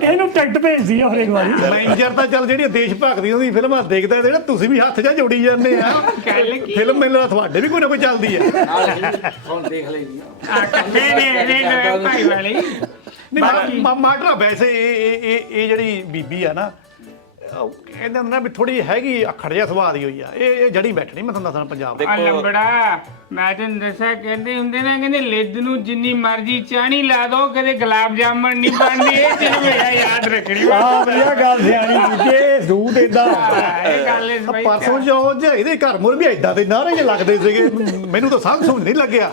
ਇਹਨੂੰ ਟਿਕਟ ਭੇਜਦੀ ਆ ਹਰੇਕ ਵਾਰੀ। ਮੈਨੇਜਰ ਤਾਂ ਚੱਲ ਜਿਹੜੀਆਂ ਦੇਸ਼ ਭਗਤੀ ਉਹਦੀ ਫਿਲਮਾਂ ਦੇਖਦਾ, ਜਿਹੜਾ ਤੁਸੀਂ ਵੀ ਹੱਥ ਜਾਂ ਜੋੜੀ ਜਾਂਦੇ ਆ। ਫਿਲਮ ਮੈਨੂੰ ਲੱਗਦਾ ਤੁਹਾਡੇ ਵੀ ਕੋਈ ਨਾ ਕੋਈ ਚੱਲਦੀ ਹੈ। ਨਾਲ ਅਸੀਂ ਹੁਣ ਦੇਖ ਲੈਂਦੀ ਆ। ਇਕੱਠੇ ਨੇ ਭਾਈ ਵਾਲੀ। ਨਹੀਂ ਮਾਟਰ ਵੈਸੇ ਇਹ ਜਿਹੜੀ ਬੀਬੀ ਆ ਨਾ, ਕਹਿੰਦੇ ਹੁੰਦੇ ਨਾ ਵੀ ਥੋੜੀ ਹੈਗੀ ਅਖੜ ਜਿਹਾ ਸੁਭਾਅ ਦੀ ਹੋਈ ਆ। ਇਹ ਜੜੀ ਬੈਠਣੀ ਮੈਂ ਤੁਹਾਨੂੰ ਦੱਸਣਾ ਪੰਜਾਬ ਆ ਲੰਬੜਾ, ਮੈਂ ਤੈਨੂੰ ਦੱਸਿਆ, ਕਹਿੰਦੇ ਹੁੰਦੇ ਨਾ, ਕਹਿੰਦੇ ਲਿੱਦ ਨੂੰ ਜਿੰਨੀ ਮਰਜ਼ੀ ਚਾਣੀ ਲਾ ਦੋ, ਕਦੇ ਗੁਲਾਬ ਜਾਮਣ ਨਹੀਂ ਬਣਦੀ। ਇਹ ਤੈਨੂੰ ਮੇਰਾ ਯਾਦ ਰੱਖਣੀ। ਵਧੀਆ ਗੱਲ ਸਿਆਣੀ ਕੀਤੀ, ਸੂਟ ਏਦਾਂ। ਇਹ ਗੱਲ ਇਸ ਬਾਈ ਪਰਸੋਂ ਜੋ ਇਹਦੇ ਘਰ ਮੁਰ ਵੀ ਏਦਾਂ ਦੇ ਨਾਰੇ ਜਿਹੇ ਲੱਗਦੇ ਸੀਗੇ, ਮੈਨੂੰ ਤਾਂ ਸਮਝ ਨਹੀਂ ਲੱਗਿਆ।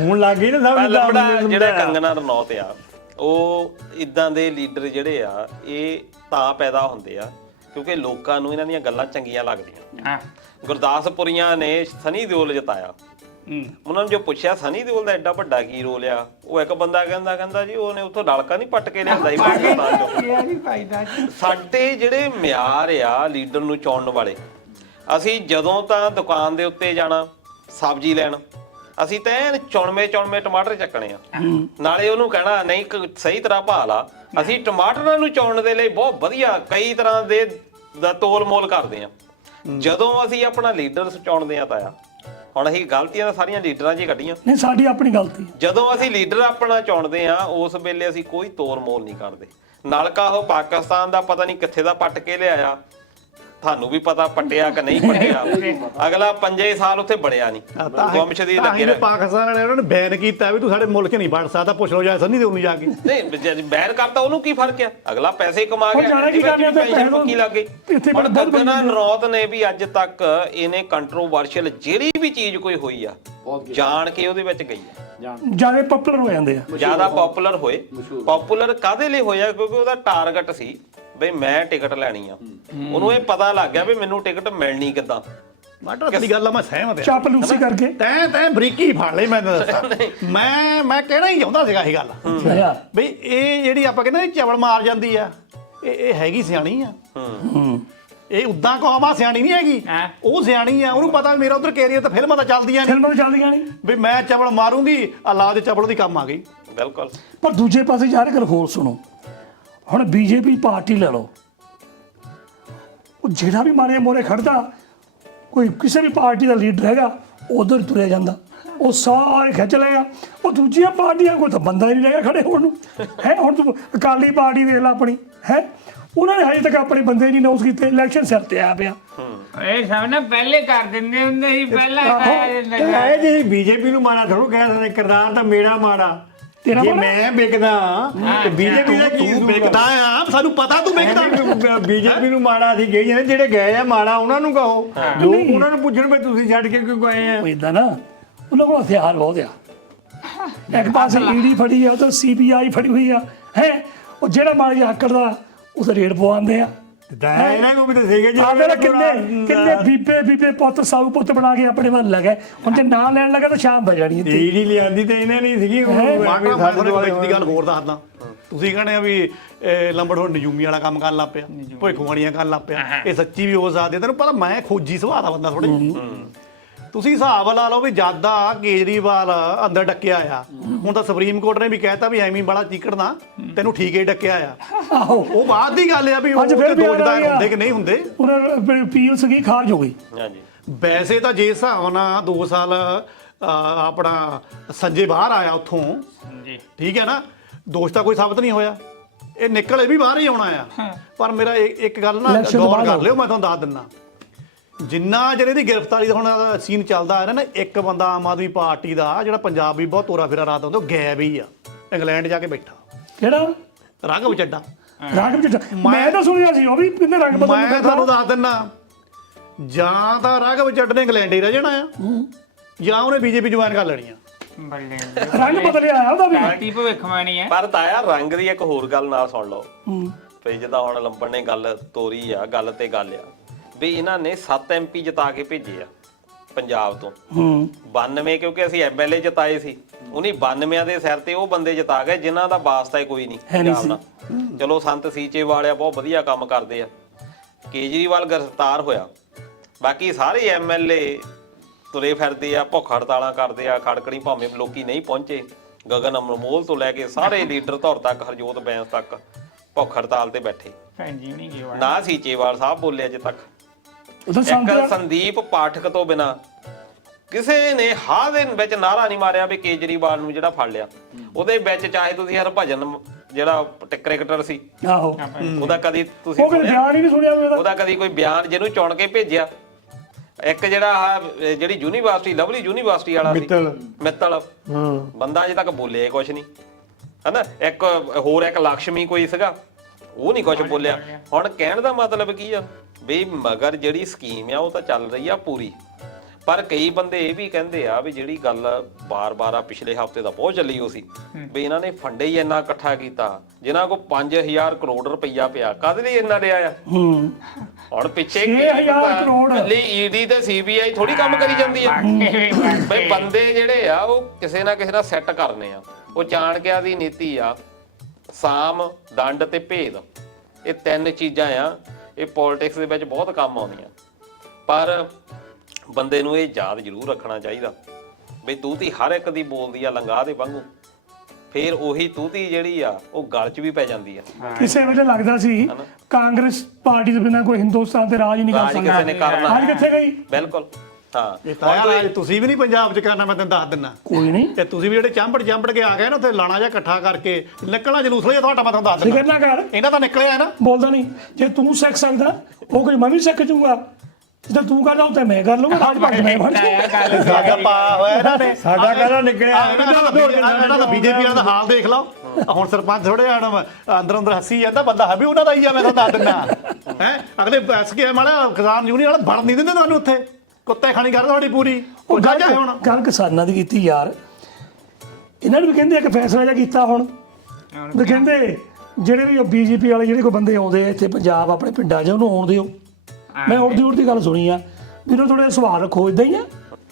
ਹੁਣ ਲੱਗ ਗਈ ਨਾ ਸਭ ਲੰਬੜਾ ਜਿਹੜਾ ਕੰਗਨਾ ਰਣੌਤ ਆ, ਉਹ ਇਦਾਂ ਦੇ ਲੀਡਰ ਜਿਹੜੇ ਆ, ਇਹ ਤਾਂ ਪੈਦਾ ਹੁੰਦੇ ਆ ਕਿਉਂਕਿ ਲੋਕਾਂ ਨੂੰ ਇਹਨਾਂ ਦੀਆਂ ਗੱਲਾਂ ਚੰਗੀਆਂ ਲੱਗਦੀਆਂ। ਗੁਰਦਾਸਪੁਰੀਆਂ ਨੇ ਸਨੀ ਦਿਓਲ ਜਿਤਾਇਆ, ਉਹਨਾਂ ਨੂੰ ਜੋ ਪੁੱਛਿਆ ਸਨੀ ਦਿਓਲ ਦਾ ਐਡਾ ਵੱਡਾ ਕੀ ਰੋਲ ਆ, ਉਹ ਇੱਕ ਬੰਦਾ ਕਹਿੰਦਾ ਜੀ ਉਹਨੇ ਉੱਥੋਂ ਨਲਕਾ ਨਹੀਂ ਪੱਟ ਕੇ ਲਿਆਂਦਾ ਸੀ ਪਾਕਿਸਤਾਨ ਚੋਂ। ਸਾਡੇ ਜਿਹੜੇ ਮਿਆਰ ਆ ਲੀਡਰ ਨੂੰ ਚੁਣਨ ਵਾਲੇ, ਅਸੀਂ ਜਦੋਂ ਤਾਂ ਦੁਕਾਨ ਦੇ ਉੱਤੇ ਜਾਣਾ ਸਬਜ਼ੀ ਲੈਣ, ਅਸੀਂ ਤਾਂ ਐਨ ਚੁਣਵੇਂ ਟਮਾਟਰ ਚੱਕਣੇ ਆ, ਨਾਲੇ ਉਹਨੂੰ ਕਹਿਣਾ ਨਹੀਂ ਸਹੀ ਤਰ੍ਹਾਂ ਭਾਅ ਲਾ। ਅਸੀਂ ਟਮਾਟਰਾਂ ਨੂੰ ਚੁਣਨ ਦੇ ਲਈ ਬਹੁਤ ਵਧੀਆ ਕਈ ਤਰ੍ਹਾਂ ਦੇ ਦਾ ਤੋਲ ਮੋਲ ਕਰਦੇ ਆ। ਜਦੋਂ ਅਸੀਂ ਆਪਣਾ ਲੀਡਰ ਚੁਣਦੇ ਆ ਤਾਂ ਹੁਣ ਅਸੀਂ ਗਲਤੀਆਂ ਤਾਂ ਸਾਰੀਆਂ ਲੀਡਰਾਂ 'ਚ ਹੀ ਕੱਢੀਆਂ। ਨਹੀਂ, ਸਾਡੀ ਆਪਣੀ ਗਲਤੀ। ਜਦੋਂ ਅਸੀਂ ਲੀਡਰ ਆਪਣਾ ਚੁਣਦੇ ਆ, ਉਸ ਵੇਲੇ ਅਸੀਂ ਕੋਈ ਤੋਲ ਮੋਲ ਨਹੀਂ ਕਰਦੇ। ਨਲਕਾ ਉਹ ਪਾਕਿਸਤਾਨ ਦਾ ਪਤਾ ਨਹੀਂ ਕਿੱਥੇ ਦਾ ਪੱਟ ਕੇ ਲਿਆਇਆ, ਤੁਹਾਨੂੰ ਵੀ ਪਤਾ ਪੱਟਿਆ ਕਿ ਨਹੀਂ ਪੱਟਿਆ। ਅਗਲਾ 5 ਸਾਲ ਉੱਥੇ ਬੜਿਆ ਨਹੀਂ, ਗੁੰਮਸ਼ੁਦਗੀ ਲੱਗੇ ਰਹੇ। ਪਾਕਿਸਤਾਨ ਵਾਲੇ ਉਹਨਾਂ ਨੇ ਬੈਨ ਕੀਤਾ ਵੀ ਤੂੰ ਸਾਡੇ ਮੁਲਕ 'ਚ ਨਹੀਂ ਵੜ ਸਕਦਾ, ਪੁੱਛ ਲਓ ਜਾ ਸਨੀ ਦਿਓਲ ਨੂੰ ਜਾ ਕੇ। ਨਹੀਂ ਬੈਨ ਕਰਤਾ, ਉਹਨੂੰ ਕੀ ਫਰਕ ਆ? ਅਗਲਾ ਪੈਸੇ ਕਮਾ ਹੁਣ ਜਾਣਾ ਕੀ ਕਰਨਾ ਤੇ ਪੈਨਸ਼ਨ ਪੱਕੀ ਲੱਗ ਗਈ। ਇੱਥੇ ਹੁਣ ਬਹੁਤ ਕੰਗਨਾ ਰਣੌਤ ਨੇ ਵੀ ਅੱਜ ਤੱਕ ਇਹਨੇ ਕੰਟਰੋਵਰਸ਼ੀਅਲ ਜਿਹੜੀ ਵੀ ਚੀਜ਼ ਕੋਈ ਹੋਈ ਆ, ਜਾਣ ਕੇ ਉਹਦੇ ਵਿੱਚ ਗਈ ਆ। ਜਿਆਦਾ ਪਪੂਲਰ ਹੋ ਜਾਂਦੇ ਆ, ਜਿਆਦਾ ਪਪੂਲਰ ਹੋਏ। ਪਪੂਲਰ ਕਾਹਦੇ ਲਈ ਹੋਇਆ? ਕਿਉਂਕਿ ਉਹਦਾ ਟਾਰਗੇਟ ਸੀ ਬਈ ਮੈਂ ਟਿਕਟ ਲੈਣੀ ਆ। ਉਹਨੂੰ ਇਹ ਪਤਾ ਲੱਗ ਗਿਆ ਵੀ ਮੈਨੂੰ ਟਿਕਟ ਮਿਲਣੀ ਕਿੱਦਾਂ। ਮਾਟਰ ਦੀ ਗੱਲ ਆ, ਮੈਂ ਸਹਿਮਤ ਆ। ਚਾਪਲੂਸੀ ਕਰਕੇ। ਤੈਂ ਬਰੀਕੀ ਫੜ ਲਈ। ਮੈਂ ਦੱਸਾਂ, ਮੈਂ ਕਹਿਣਾ ਹੀ ਚਾਹੁੰਦਾ ਸੀਗਾ ਇਹ ਗੱਲ ਬਈ ਇਹ ਜਿਹੜੀ ਆਪਾਂ ਕਹਿੰਦੇ ਚਵਲ ਮਾਰ ਜਾਂਦੀ ਆ, ਇਹ ਹੈਗੀ ਸਿਆਣੀ ਆ। ਇਹ ਉਦਾਂ ਕੌਮ ਆ, ਸਿਆਣੀ ਨਹੀਂ ਹੈਗੀ। ਉਹ ਸਿਆਣੀ ਆ, ਉਹਨੂੰ ਪਤਾ ਮੇਰਾ ਉਧਰ ਕੈਰੀਅਰ ਤਾਂ ਫਿਲਮਾਂ ਤਾਂ ਚੱਲਦੀਆਂ ਨਹੀਂ ਵੀ ਮੈਂ ਚਵਲ ਮਾਰੂੰਗੀ, ਅੱਲਾਹ ਦੇ ਚਵਲ ਦੀ ਕੰਮ ਆ ਗਈ। ਬਿਲਕੁਲ। ਪਰ ਦੂਜੇ ਪਾਸੇ ਯਾਰ ਇੱਕ ਹੋਰ ਸੁਣੋ, ਹੁਣ ਬੀਜੇਪੀ ਪਾਰਟੀ ਲੈ ਲਓ, ਉਹ ਜਿਹੜਾ ਵੀ ਮਾਰੇ ਮੋਰੇ ਖੜਦਾ, ਕੋਈ ਕਿਸੇ ਵੀ ਪਾਰਟੀ ਦਾ ਲੀਡਰ ਹੈਗਾ, ਉਧਰ ਤੁਰਿਆ ਜਾਂਦਾ, ਉਹ ਸਾਰੇ ਖਿੱਚ ਲਏਗਾ। ਉਹ ਦੂਜੀਆਂ ਪਾਰਟੀਆਂ ਕੋਈ ਤਾਂ ਬੰਦਾ ਹੀ ਨਹੀਂ ਰਹਿ ਗਿਆ ਖੜੇ ਹੋਣ ਨੂੰ ਹੈ। ਹੁਣ ਤੂੰ ਅਕਾਲੀ ਪਾਰਟੀ ਦੇਖ ਲੈ ਆਪਣੀ, ਹੈ ਉਹਨਾਂ ਨੇ ਹਜੇ ਤੱਕ ਆਪਣੇ ਬੰਦੇ ਨਹੀਂ ਅਨਾਉਂਸ ਕੀਤੇ, ਇਲੈਕਸ਼ਨ ਸਿਰ ਤੇ ਆ ਪਿਆ। ਇਹ ਸਭ ਨਾ ਪਹਿਲੇ ਕਰ ਦਿੰਦੇ ਹੁੰਦੇ ਸੀ, ਪਹਿਲਾਂ ਇਹ ਜੀ ਬੀਜੇਪੀ ਨੂੰ ਮਾੜਾ ਥੋੜੋ ਕਹਿ ਸਕਦੇ, ਕਿਰਦਾਰ ਤਾਂ ਮੇਰਾ ਮਾੜਾ। ਜੇ ਮੈਂ ਵਿਕਦਾ ਤੇ ਬੀਜੇਪੀ ਦਾ ਕੀ ਤੂੰ ਵਿਕਦਾ ਆ, ਸਾਨੂੰ ਪਤਾ ਤੂੰ ਵਿਕਦਾ। ਬੀਜੇਪੀ ਨੂੰ ਮਾੜਾ ਸੀ ਕਹੀ ਜਾਂਦੇ, ਜਿਹੜੇ ਗਏ ਆ ਮਾੜਾ ਉਹਨਾਂ ਨੂੰ ਕਹੋ। ਲੋਕ ਉਹਨਾਂ ਨੂੰ ਪੁੱਛਣ ਵੀ ਤੁਸੀਂ ਛੱਡ ਕੇ ਕਿਉਂ ਗਏ ਆ। ਇਦਾਂ ਨਾ ਉਹਨਾਂ ਕੋਲ ਹਥਿਆਰ ਬਹੁਤ ਆ, ਇੱਕ ਪਾਸੇ ਈਡੀ ਫੜੀ ਆ, ਉਹ ਤਾਂ CBI ਫੜੀ ਹੋਈ ਆ, ਹੈ ਉਹ ਜਿਹੜਾ ਮਾਰ ਜਾ ਆਕੜਦਾ ਉਹ ਤਾਂ ਰੇਡ ਪਵਾਉਂਦੇ ਆ। ਇਹਨਾਂ ਨੂੰ ਵੀ ਦੱਸੇਗਾ ਜੀ ਕਿੰਨੇ ਬੀਬੇ ਪੁੱਤ ਸਾਊ ਪੁੱਤ ਬਣਾ ਕੇ ਆਪਣੇ ਵੱਲ ਲਗੇ। ਹੁਣ ਜੇ ਨਾਂ ਲੈਣ ਲੱਗਾ ਤਾਂ ਸ਼ਾਮ ਵੱਜ ਜਾਣੀ। ਈਡੀ ਲਿਆਂਦੀ ਤੇ ਇਹਨਾਂ ਨਹੀਂ ਸੀਗੀ। ਦੀ ਗੱਲ ਹੋਰ ਦੱਸਦਾ, ਤੁਸੀਂ ਕਹਿੰਦੇ ਆ ਵੀ ਲੰਬੜ ਹੁਣ ਨਜੂਮੀ ਵਾਲਾ ਕੰਮ ਕਰਨ ਲੱਗ ਪਿਆ, ਭੁੱਖਵਾਣੀਆਂ ਕਰਨ ਲੱਗ ਪਿਆ। ਇਹ ਸੱਚੀ ਵੀ ਹੋ ਸਕਦੀ। ਤੈਨੂੰ ਪਤਾ ਮੈਂ ਖੋਜੀ ਸੁਭਾਅ ਦਾ ਬੰਦਾ ਥੋੜੇ। ਤੁਸੀਂ ਹਿਸਾਬ ਲਾ ਲਓ ਵੀ ਜਦ ਆ ਕੇਜਰੀਵਾਲ ਅੰਦਰ ਡੱਕਿਆ ਆ, ਹੁਣ ਤਾਂ ਸੁਪਰੀਮ ਕੋਰਟ ਨੇ ਵੀ ਕਹਿਤਾ ਵੀ ਐਵੇਂ ਬੜਾ ਚੀਕੜ ਨਾ, ਤੈਨੂੰ ਠੀਕ ਹੀ ਡੱਕਿਆ ਆ। ਉਹ ਬਾਅਦ ਦੀ ਗੱਲ ਆ ਵੀ ਉਹ ਦੋਜਦਾਰ ਹੁੰਦੇ ਕਿ ਨਹੀਂ ਹੁੰਦੇ। ਉਹਨਾਂ ਪੀਲ ਸੀਗੀ, ਖਾਰਜ ਹੋ ਗਈ। ਹਾਂਜੀ। ਵੈਸੇ ਤਾਂ ਜੇ ਹਿਸਾਬ ਨਾਲ 2 ਸਾਲ ਆਪਣਾ ਸੰਜੇ ਬਾਹਰ ਆਇਆ ਉੱਥੋਂ, ਜੀ ਠੀਕ ਹੈ ਨਾ, ਦੋਸ਼ ਤਾਂ ਕੋਈ ਸਾਬਤ ਨਹੀਂ ਹੋਇਆ, ਇਹ ਨਿਕਲ ਇਹ ਵੀ ਬਾਹਰ ਹੀ ਆਉਣਾ ਆ। ਪਰ ਮੇਰਾ ਇੱਕ ਗੱਲ ਨਾ Election ਤੋਂ ਗੌਰ ਬਾਅਦ ਕਰ ਲਿਓ, ਮੈਂ ਤੁਹਾਨੂੰ ਦੱਸ ਦਿੰਦਾ, ਜਿੰਨਾ ਜਿਹੜੇ ਦੀ ਗ੍ਰਿਫਤਾਰੀ ਦਾ ਹੁਣ ਸੀਨ ਚੱਲਦਾ ਆ ਰਿਹਾ ਨਾ, ਇੱਕ ਬੰਦਾ ਆਮ ਆਦਮੀ ਪਾਰਟੀ ਦਾ ਜਿਹੜਾ ਪੰਜਾਬ ਵੀ ਬਹੁਤ ਤੋਰਾ ਫੇਰਾ ਰਾਤ ਆਉਂਦਾ, ਉਹ ਗਾਇਬ ਹੀ ਆ, ਇੰਗਲੈਂਡ ਜਾ ਕੇ ਬੈਠਾ, ਕਿਹੜਾ ਰਾਘਵ ਚੱਡਾ। ਰਾਗਮ ਚੱਡਾ? ਮੈਂ ਤਾਂ ਸੁਣਿਆ ਸੀ ਉਹ ਵੀ ਕਿੰਨੇ ਰੰਗ ਬਦਲ ਮੈਂ ਤੁਹਾਨੂੰ ਦੱਸ ਦਿੰਦਾ, ਜਾਂ ਤਾਂ ਰਾਘਵ ਚੱਡ ਨੇ ਇੰਗਲੈਂਡ ਹੀ ਰਹਿ ਜਾਣਾ ਆ, ਜਾਂ ਉਹਨੇ ਬੀਜੇਪੀ ਜੁਆਇਨ ਕਰ ਲੈਣੀ ਆ। ਬੱਲੇ ਰੰਗ ਬਦਲਿਆ ਆ ਉਹਦਾ ਵੀ। ਪਾਰਟੀ ਭਵਿੱਖਬਾਣੀ ਹੈ। ਪਰ ਤਾਇਆ ਰੰਗ ਦੀ ਇੱਕ ਹੋਰ ਗੱਲ ਨਾਲ ਸੁਣ ਲਓ ਹੂੰ। ਵੀ ਜਿੱਦਾਂ ਹੁਣ ਲੰਬੜ ਨੇ ਗੱਲ ਤੋਰੀ ਆ, ਗੱਲ ਤੇ ਗੱਲ ਆ ਵੀ ਇਹਨਾਂ ਨੇ 7 MP ਜਿਤਾ ਕੇ ਭੇਜੇ ਆ ਪੰਜਾਬ ਤੋਂ। 92 ਕਿਉਂਕਿ ਅਸੀਂ MLA ਜਿਤਾਏ ਸੀ, ਉਹਨੇ 92 ਦੇ ਸਿਰ ਤੇ ਉਹ ਬੰਦੇ ਜਿਤਾ ਗਏ ਜਿਨ੍ਹਾਂ ਦਾ ਵਾਸਤਾ ਹੀ ਕੋਈ ਨਹੀਂ ਪੰਜਾਬ ਨਾਲ। ਚਲੋ ਸੰਤ ਸੀਚੇਵਾਲ ਆ, ਬਹੁਤ ਵਧੀਆ ਕੰਮ ਕਰਦੇ ਆ। ਕੇਜਰੀਵਾਲ ਗ੍ਰਿਫਤਾਰ ਹੋਇਆ, ਬਾਕੀ ਸਾਰੇ MLA ਤੁਰੇ ਫਿਰਦੇ ਆ, ਭੁੱਖ ਹੜਤਾਲਾਂ ਕਰਦੇ ਆ, ਖੜਕਣੀ ਭਾਵੇਂ ਲੋਕੀ ਨਹੀਂ ਪਹੁੰਚੇ। ਗਗਨ ਅਨਮੋਲ ਤੋਂ ਲੈ ਕੇ ਸਾਰੇ ਲੀਡਰ ਧੌਰ ਤੱਕ, ਹਰਜੋਤ ਬੈਂਸ ਤੱਕ ਭੁੱਖ ਹੜਤਾਲ ਤੇ ਬੈਠੇ। ਭੈਣ ਜੀ ਨਹੀਂ ਗਿਆ ਨਾ ਸੀਚੇਵਾਲ ਸਾਹਿਬ ਬੋਲੇ ਅਜੇ ਤੱਕ। ਉਹਦਾ ਇੱਕ ਸੰਤ ਸੰਦੀਪ ਪਾਠਕ ਤੋਂ ਬਿਨਾ ਕਿਸੇ ਨੇ ਹਾਂ ਦੇ ਵਿੱਚ ਨਾਰਾ ਨਹੀਂ ਮਾਰਿਆ ਵੀ ਕੇਜਰੀਵਾਲ ਨੂੰ ਜਿਹੜਾ ਫੜ ਲਿਆ। ਉਹਦੇ ਵਿੱਚ ਚਾਹੇ ਤੁਸੀਂ ਹਰਭਜਨ ਜਿਹੜਾ ਕ੍ਰਿਕਟਰ ਸੀ, ਆਹੋ, ਉਹਦਾ ਕਦੀ ਤੁਸੀਂ ਉਹ ਕੋਈ ਬਿਆਨ ਹੀ ਨਹੀਂ ਸੁਣਿਆ ਉਹਦਾ। ਉਹਦਾ ਕਦੀ ਕੋਈ ਬਿਆਨ ਜਿਹਨੂੰ ਚੁਣ ਕੇ ਭੇਜਿਆ। ਇੱਕ ਜਿਹੜਾ ਜਿਹੜੀ ਯੂਨੀਵਰਸਿਟੀ, ਲਵਲੀ ਯੂਨੀਵਰਸਿਟੀ ਵਾਲਾ ਸੀ ਮਿੱਤਲ, ਬੰਦਾ ਅਜੇ ਤੱਕ ਬੋਲਿਆ ਕੁਛ ਨਹੀਂ, ਹਨਾ। ਇੱਕ ਹੋਰ ਇੱਕ ਲక్ష్ਮੀ ਕੋਈ ਸੀਗਾ, ਉਹ ਨਹੀਂ ਕੁਛ ਬੋਲਿਆ। ਹੁਣ ਕਹਿਣ ਦਾ ਮਤਲਬ ਕੀ ਆ ਵੀ ਮਗਰ ਜਿਹੜੀ ਸਕੀਮ ਆ ਉਹ ਤਾਂ ਚੱਲ ਰਹੀ ਆ ਪੂਰੀ, ਪਰ ਕਈ ਬੰਦੇ ਇਹ ਵੀ ਕਹਿੰਦੇ ਆ ਵੀ ਜਿਹੜੀ ਗੱਲ ਬਾਰ-ਬਾਰ ਆ ਪਿਛਲੇ ਹਫ਼ਤੇ ਦਾ ਬਹੁਤ ਚੱਲੀ ਉਹ ਸੀ ਵੀ ਇਹਨਾਂ ਨੇ ਫੰਡੇ ਹੀ ਇੰਨਾ ਇਕੱਠਾ ਕੀਤਾ, ਜਿਨ੍ਹਾਂ ਕੋਲ 5000 ਕਰੋੜ ਰੁਪਈਆ ਪਿਆ, ਕਦ ਲਈ ਇੰਨਾ ਲਿਆ ਆ। ਹੁਣ ਪਿੱਛੇ 6000 ਕਰੋੜ ਲਈ ਈਡੀ ਤੇ CBI ਥੋੜੀ ਕੰਮ ਕਰੀ ਜਾਂਦੀ ਆ ਬਈ ਬੰਦੇ ਜਿਹੜੇ ਆ ਉਹ ਕਿਸੇ ਨਾ ਕਿਸੇ ਨਾਲ ਸੈੱਟ ਕਰਨੇ ਆ। ਉਹ ਚਾਣਕਿਆ ਦੀ ਨੀਤੀ ਆ, ਸਾਮ, ਦੰਡ ਤੇ ਭੇਦ, ਇਹ 3 ਚੀਜ਼ਾਂ ਆ, ਇਹ ਪੋਲਿਟਿਕਸ ਦੇ ਵਿੱਚ ਬਹੁਤ ਕੰਮ ਆਉਂਦੀਆਂ। ਪਰ ਬੰਦੇ ਨੂੰ ਇਹ ਯਾਦ ਜ਼ਰੂਰ ਰੱਖਣਾ ਚਾਹੀਦਾ ਬਈ ਤੂਤੀ ਹਰ ਇੱਕ ਦੀ ਬੋਲਦੀ ਆ ਲੰਗਾ ਦੇ ਵਾਂਗੂ, ਫੇਰ ਉਹੀ ਤੂਤੀ ਜਿਹੜੀ ਆ ਉਹ ਗਲ 'ਚ ਵੀ ਪੈ ਜਾਂਦੀ ਆ। ਕਿਸੇ ਵੇਲੇ ਲੱਗਦਾ ਸੀ ਕਾਂਗਰਸ ਪਾਰਟੀ ਦੇ ਬਿਨਾਂ ਕੋਈ ਹਿੰਦੁਸਤਾਨ ਤੇ ਰਾਜ ਹੀ ਨਹੀਂ ਕਰ ਰਾਜ ਕਿਸੇ ਨੇ ਸਕਦਾ। ਕਰਨਾ ਅੱਜ ਕਿੱਥੇ ਗਈ? ਬਿਲਕੁਲ, ਹਾਂ। ਇਹ ਤਾਂ ਯਾਰ ਤੁਸੀਂ ਵੀ ਨਹੀਂ ਪੰਜਾਬ 'ਚ ਕਰਨਾ, ਮੈਂ ਤੈਨੂੰ ਦੱਸ ਦਿੰਦਾ। ਕੋਈ ਨਹੀਂ, ਤੇ ਤੁਸੀਂ ਵੀ ਜਿਹੜੇ ਚੰਬੜ ਕੇ ਆ ਗਏ ਨਾ ਉੱਥੇ ਲਾਣਾ ਜਿਹਾ ਇਕੱਠਾ ਕਰਕੇ ਨਿਕਲਣਾ ਜਲੂਸ ਲਈ ਤੁਹਾਡਾ, ਮੈਂ ਤੁਹਾਨੂੰ ਦੱਸ ਫਿਕਰ ਦਿੰਦਾ। ਨਾ ਕਰ, ਇਹਨਾਂ ਤਾਂ ਨਿਕਲਿਆ ਹੈ ਨਾ। ਬੋਲਦਾ ਨਹੀਂ। ਜੇ ਤੂੰ ਸਿੱਖ ਸਕਦਾ ਉਹ ਕੋਈ ਮੈਂ ਵੀ ਸਿੱਖ ਜੂਗਾ, ਜੇ ਤੂੰ ਕਰਦਾ ਉਹ ਤੇ ਮੈਂ ਕਰ ਲੂੰਗਾ, ਰਾਜ ਭਾਗ ਮੈਂ ਬਣ ਜਾਊਂਗਾ। ਸਾਡਾ ਪਾ ਹੋਇਆ ਇਹਨਾਂ ਨੇ, ਸਾਡਾ ਕਹਿੰਦਾ ਨਿਕਲਿਆ ਇਹਨਾਂ ਦਾ ਬੀਜੇਪੀ ਦਾ ਹਾਲ ਦੇਖ ਲਓ। ਹੁਣ ਸਰਪੰਚ ਥੋੜੇ ਅੰਦਰ ਹੱਸੀ ਜਾਂਦਾ, ਬੰਦਾ ਹੈ ਵੀ ਉਹਨਾਂ ਦਾ ਹੀ ਆ, ਮੈਂ ਤੁਹਾਨੂੰ ਦੱਸ ਦਿੰਦਾ। ਹੈ ਅਗਲੇ SKM ਵਾਲਾ ਕਿਸਾਨ ਯੂਨੀਅਨ ਵਾਲਾ ਬਣ ਨਹੀਂ ਦਿੰਦੇ ਤੁਹਾਨੂੰ ਉੱਥੇ, ਕੁੱਤੇ ਖਾਣੀ ਕਰਦੇ ਤੁਹਾਡੀ ਪੂਰੀ। ਉਹ ਜਾ ਜਾ ਹੁਣ ਗੱਲ ਕਿਸਾਨਾਂ ਦੀ ਕੀਤੀ ਯਾਰ, ਇਹਨਾਂ ਨੂੰ ਵੀ ਕਹਿੰਦੇ ਇੱਕ ਫੈਸਲਾ ਜਿਹਾ ਕੀਤਾ ਹੁਣ ਵੀ ਕਹਿੰਦੇ ਜਿਹੜੇ ਵੀ BJP ਵਾਲੇ ਜਿਹੜੇ ਕੋਈ ਬੰਦੇ ਆਉਂਦੇ ਆ ਇੱਥੇ ਪੰਜਾਬ ਆਪਣੇ ਪਿੰਡਾਂ 'ਚ, ਉਹਨੂੰ ਆਉਣ ਦਿਓ। ਮੈਂ ਉੜ ਦੀ ਗੱਲ ਸੁਣੀ ਆ ਵੀ ਉਹਨਾਂ ਥੋੜੇ ਸਵਾਲ ਰੱਖੋ, ਇਦਾਂ ਹੀ ਆ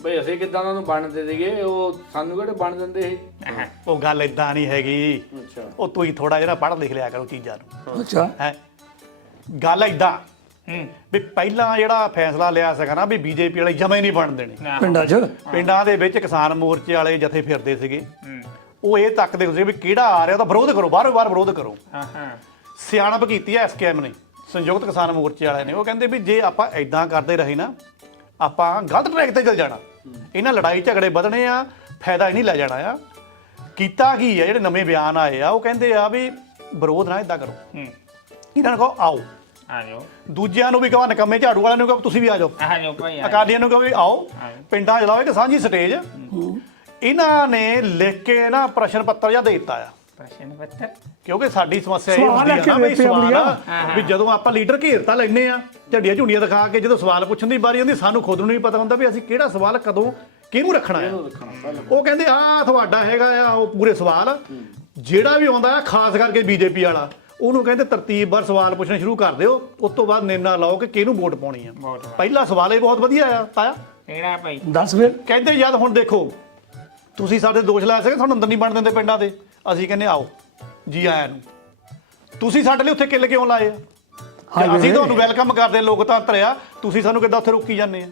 ਬਈ ਅਸੀਂ ਕਿੱਦਾਂ ਉਹਨਾਂ ਨੂੰ ਬਣ ਦੇ ਦੇਗੇ, ਉਹ ਸਾਨੂੰ ਕਿਹੜੇ ਬਣ ਦਿੰਦੇ ਸੀ। ਉਹ ਗੱਲ ਇਦਾਂ ਨਹੀਂ ਹੈਗੀ, ਅੱਛਾ, ਉਹ ਤੁਸੀਂ ਥੋੜਾ ਜਿਹਾ ਪੜ੍ਹ ਲਿਖ ਲਿਆ ਕਰੋ ਚੀਜ਼ਾਂ ਨੂੰ। ਅੱਛਾ, ਹੈ ਗੱਲ ਇਦਾਂ ਵੀ ਪਹਿਲਾਂ ਜਿਹੜਾ ਫੈਸਲਾ ਲਿਆ ਸੀਗਾ ਨਾ ਵੀ BJP ਵਾਲੇ ਜਮੇ ਨਹੀਂ ਬਣ ਦੇਣੇ, ਪਿੰਡਾਂ 'ਚ ਪਿੰਡਾਂ ਦੇ ਵਿੱਚ ਕਿਸਾਨ ਮੋਰਚੇ ਵਾਲੇ ਜਥੇ ਫਿਰਦੇ ਸੀਗੇ, ਉਹ ਇਹ ਤੱਕਦੇ ਹੁੰਦੇ ਵੀ ਕਿਹੜਾ ਆ ਰਿਹਾ ਉਹਦਾ ਵਿਰੋਧ ਕਰੋ, ਬਾਹਰੋਂ ਬਾਹਰ ਵਿਰੋਧ ਕਰੋ। ਸਿਆਣਪ ਕੀਤੀ ਹੈ SKM ਨੇ, ਸੰਯੁਕਤ ਕਿਸਾਨ ਮੋਰਚੇ ਵਾਲਿਆਂ ਨੇ। ਉਹ ਕਹਿੰਦੇ ਵੀ ਜੇ ਆਪਾਂ ਇਦਾਂ ਕਰਦੇ ਰਹੇ ਨਾ, ਆਪਾਂ ਗਲਤ ਟਰੈਕ ਤੇ ਚੱਲ ਜਾਣਾ, ਇਹਨਾਂ ਲੜਾਈ ਝਗੜੇ ਵਧਣੇ ਆ, ਫਾਇਦਾ ਹੀ ਨਹੀਂ ਲੈ ਜਾਣਾ ਆ। ਕੀਤਾ ਕੀ ਆ, ਜਿਹੜੇ ਨਵੇਂ ਬਿਆਨ ਆਏ ਆ ਉਹ ਕਹਿੰਦੇ ਆ ਵੀ ਵਿਰੋਧ ਨਾ ਇਦਾਂ ਕਰੋ, ਇਹਨਾਂ ਨੂੰ ਕਹੋ ਆਓ, ਆ ਜਾਓ, ਦੂਜਿਆਂ ਨੂੰ ਵੀ ਕਹੋ, ਨਿਕੰਮੇ ਝਾੜੂ ਵਾਲਿਆਂ ਨੂੰ ਕਹੋ ਤੁਸੀਂ ਵੀ ਆ ਜਾਓ, ਆ ਜਾਓ ਭਾਈ, ਅਕਾਲੀਆਂ ਨੂੰ ਕਹੋ ਵੀ ਆਓ, ਪਿੰਡਾਂ 'ਚ ਲਾਓ ਇੱਕ ਸਾਂਝੀ ਸਟੇਜ। ਇਹਨਾਂ ਨੇ ਲਿਖ ਕੇ ਨਾ ਪ੍ਰਸ਼ਨ ਪੱਤਰ ਜਿਹਾ ਦੇ ਦਿੱਤਾ ਆ, ਪ੍ਰਸ਼ਨ ਪੱਤਰ, ਕਿਉਂਕਿ ਸਾਡੀ ਸਮੱਸਿਆ ਇਹ ਸਵਾਲ ਹੁੰਦੀ ਆ ਨਾ ਵੀ ਰੱਖੇ ਸਵਾਲ ਆ ਹਾਂ। ਵੀ ਜਦੋਂ ਆਪਾਂ ਲੀਡਰ ਘੇਰ ਤਾਂ ਲੈਨੇ ਆ ਝੰਡੀਆਂ ਝੁੰਡੀਆਂ ਦਿਖਾ ਕੇ, ਜਦੋਂ ਸਵਾਲ ਪੁੱਛਣ ਦੀ ਵਾਰੀ ਆਉਂਦੀ ਸਾਨੂੰ ਖੁਦ ਨੂੰ ਨਹੀਂ ਪਤਾ ਹੁੰਦਾ ਵੀ ਅਸੀਂ ਕਿਹੜਾ ਸਵਾਲ ਕਦੋਂ ਕਿਹਨੂੰ ਰੱਖਣਾ ਆ। ਉਹ ਕਹਿੰਦੇ ਆ ਤੁਹਾਡਾ ਹੈਗਾ ਆ ਉਹ ਪੂਰੇ ਸਵਾਲ, ਜਿਹੜਾ ਵੀ ਆਉਂਦਾ ਆ ਖਾਸ ਕਰਕੇ BJP ਵਾਲਾ, ਉਹਨੂੰ ਕਹਿੰਦੇ ਤਰਤੀਬਵਾਰ ਸਵਾਲ ਪੁੱਛਣੇ ਸ਼ੁਰੂ ਕਰ ਦਿਓ, ਉਸ ਤੋਂ ਬਾਅਦ ਨਿਰਣਾ ਲਾਓ ਕਿ ਕਿਹਨੂੰ ਵੋਟ ਪਾਉਣੀ ਆ। ਪਹਿਲਾ ਸਵਾਲ ਇਹ ਬਹੁਤ ਵਧੀਆ ਆ ਤਾਇਆ, ਕਿਹੜਾ ਭਾਈ? ਦੱਸ ਫਿਰ। ਕਹਿੰਦੇ ਜਦ ਹੁਣ ਦੇਖੋ ਤੁਸੀਂ ਸਾਡੇ ਦੋਸ਼ ਲਾਇਆ ਸੀਗੇ ਤੁਹਾਨੂੰ ਅੰਦਰ ਨਹੀਂ ਬਣ ਦਿੰਦੇ ਪਿੰਡਾਂ ਦੇ, ਅਸੀਂ ਕਹਿੰਦੇ ਆਓ ਜੀ ਆਇਆਂ ਨੂੰ, ਤੁਸੀਂ ਸਾਡੇ ਲਈ ਉੱਥੇ ਕਿੱਲ ਕਿਉਂ ਲਾਏ ਆ? ਅਸੀਂ ਤੁਹਾਨੂੰ ਵੈਲਕਮ ਕਰਦੇ, ਲੋਕਤੰਤਰ ਆ, ਤੁਸੀਂ ਸਾਨੂੰ ਕਿੱਦਾਂ ਉੱਥੇ ਰੋਕੀ ਜਾਂਦੇ ਆ?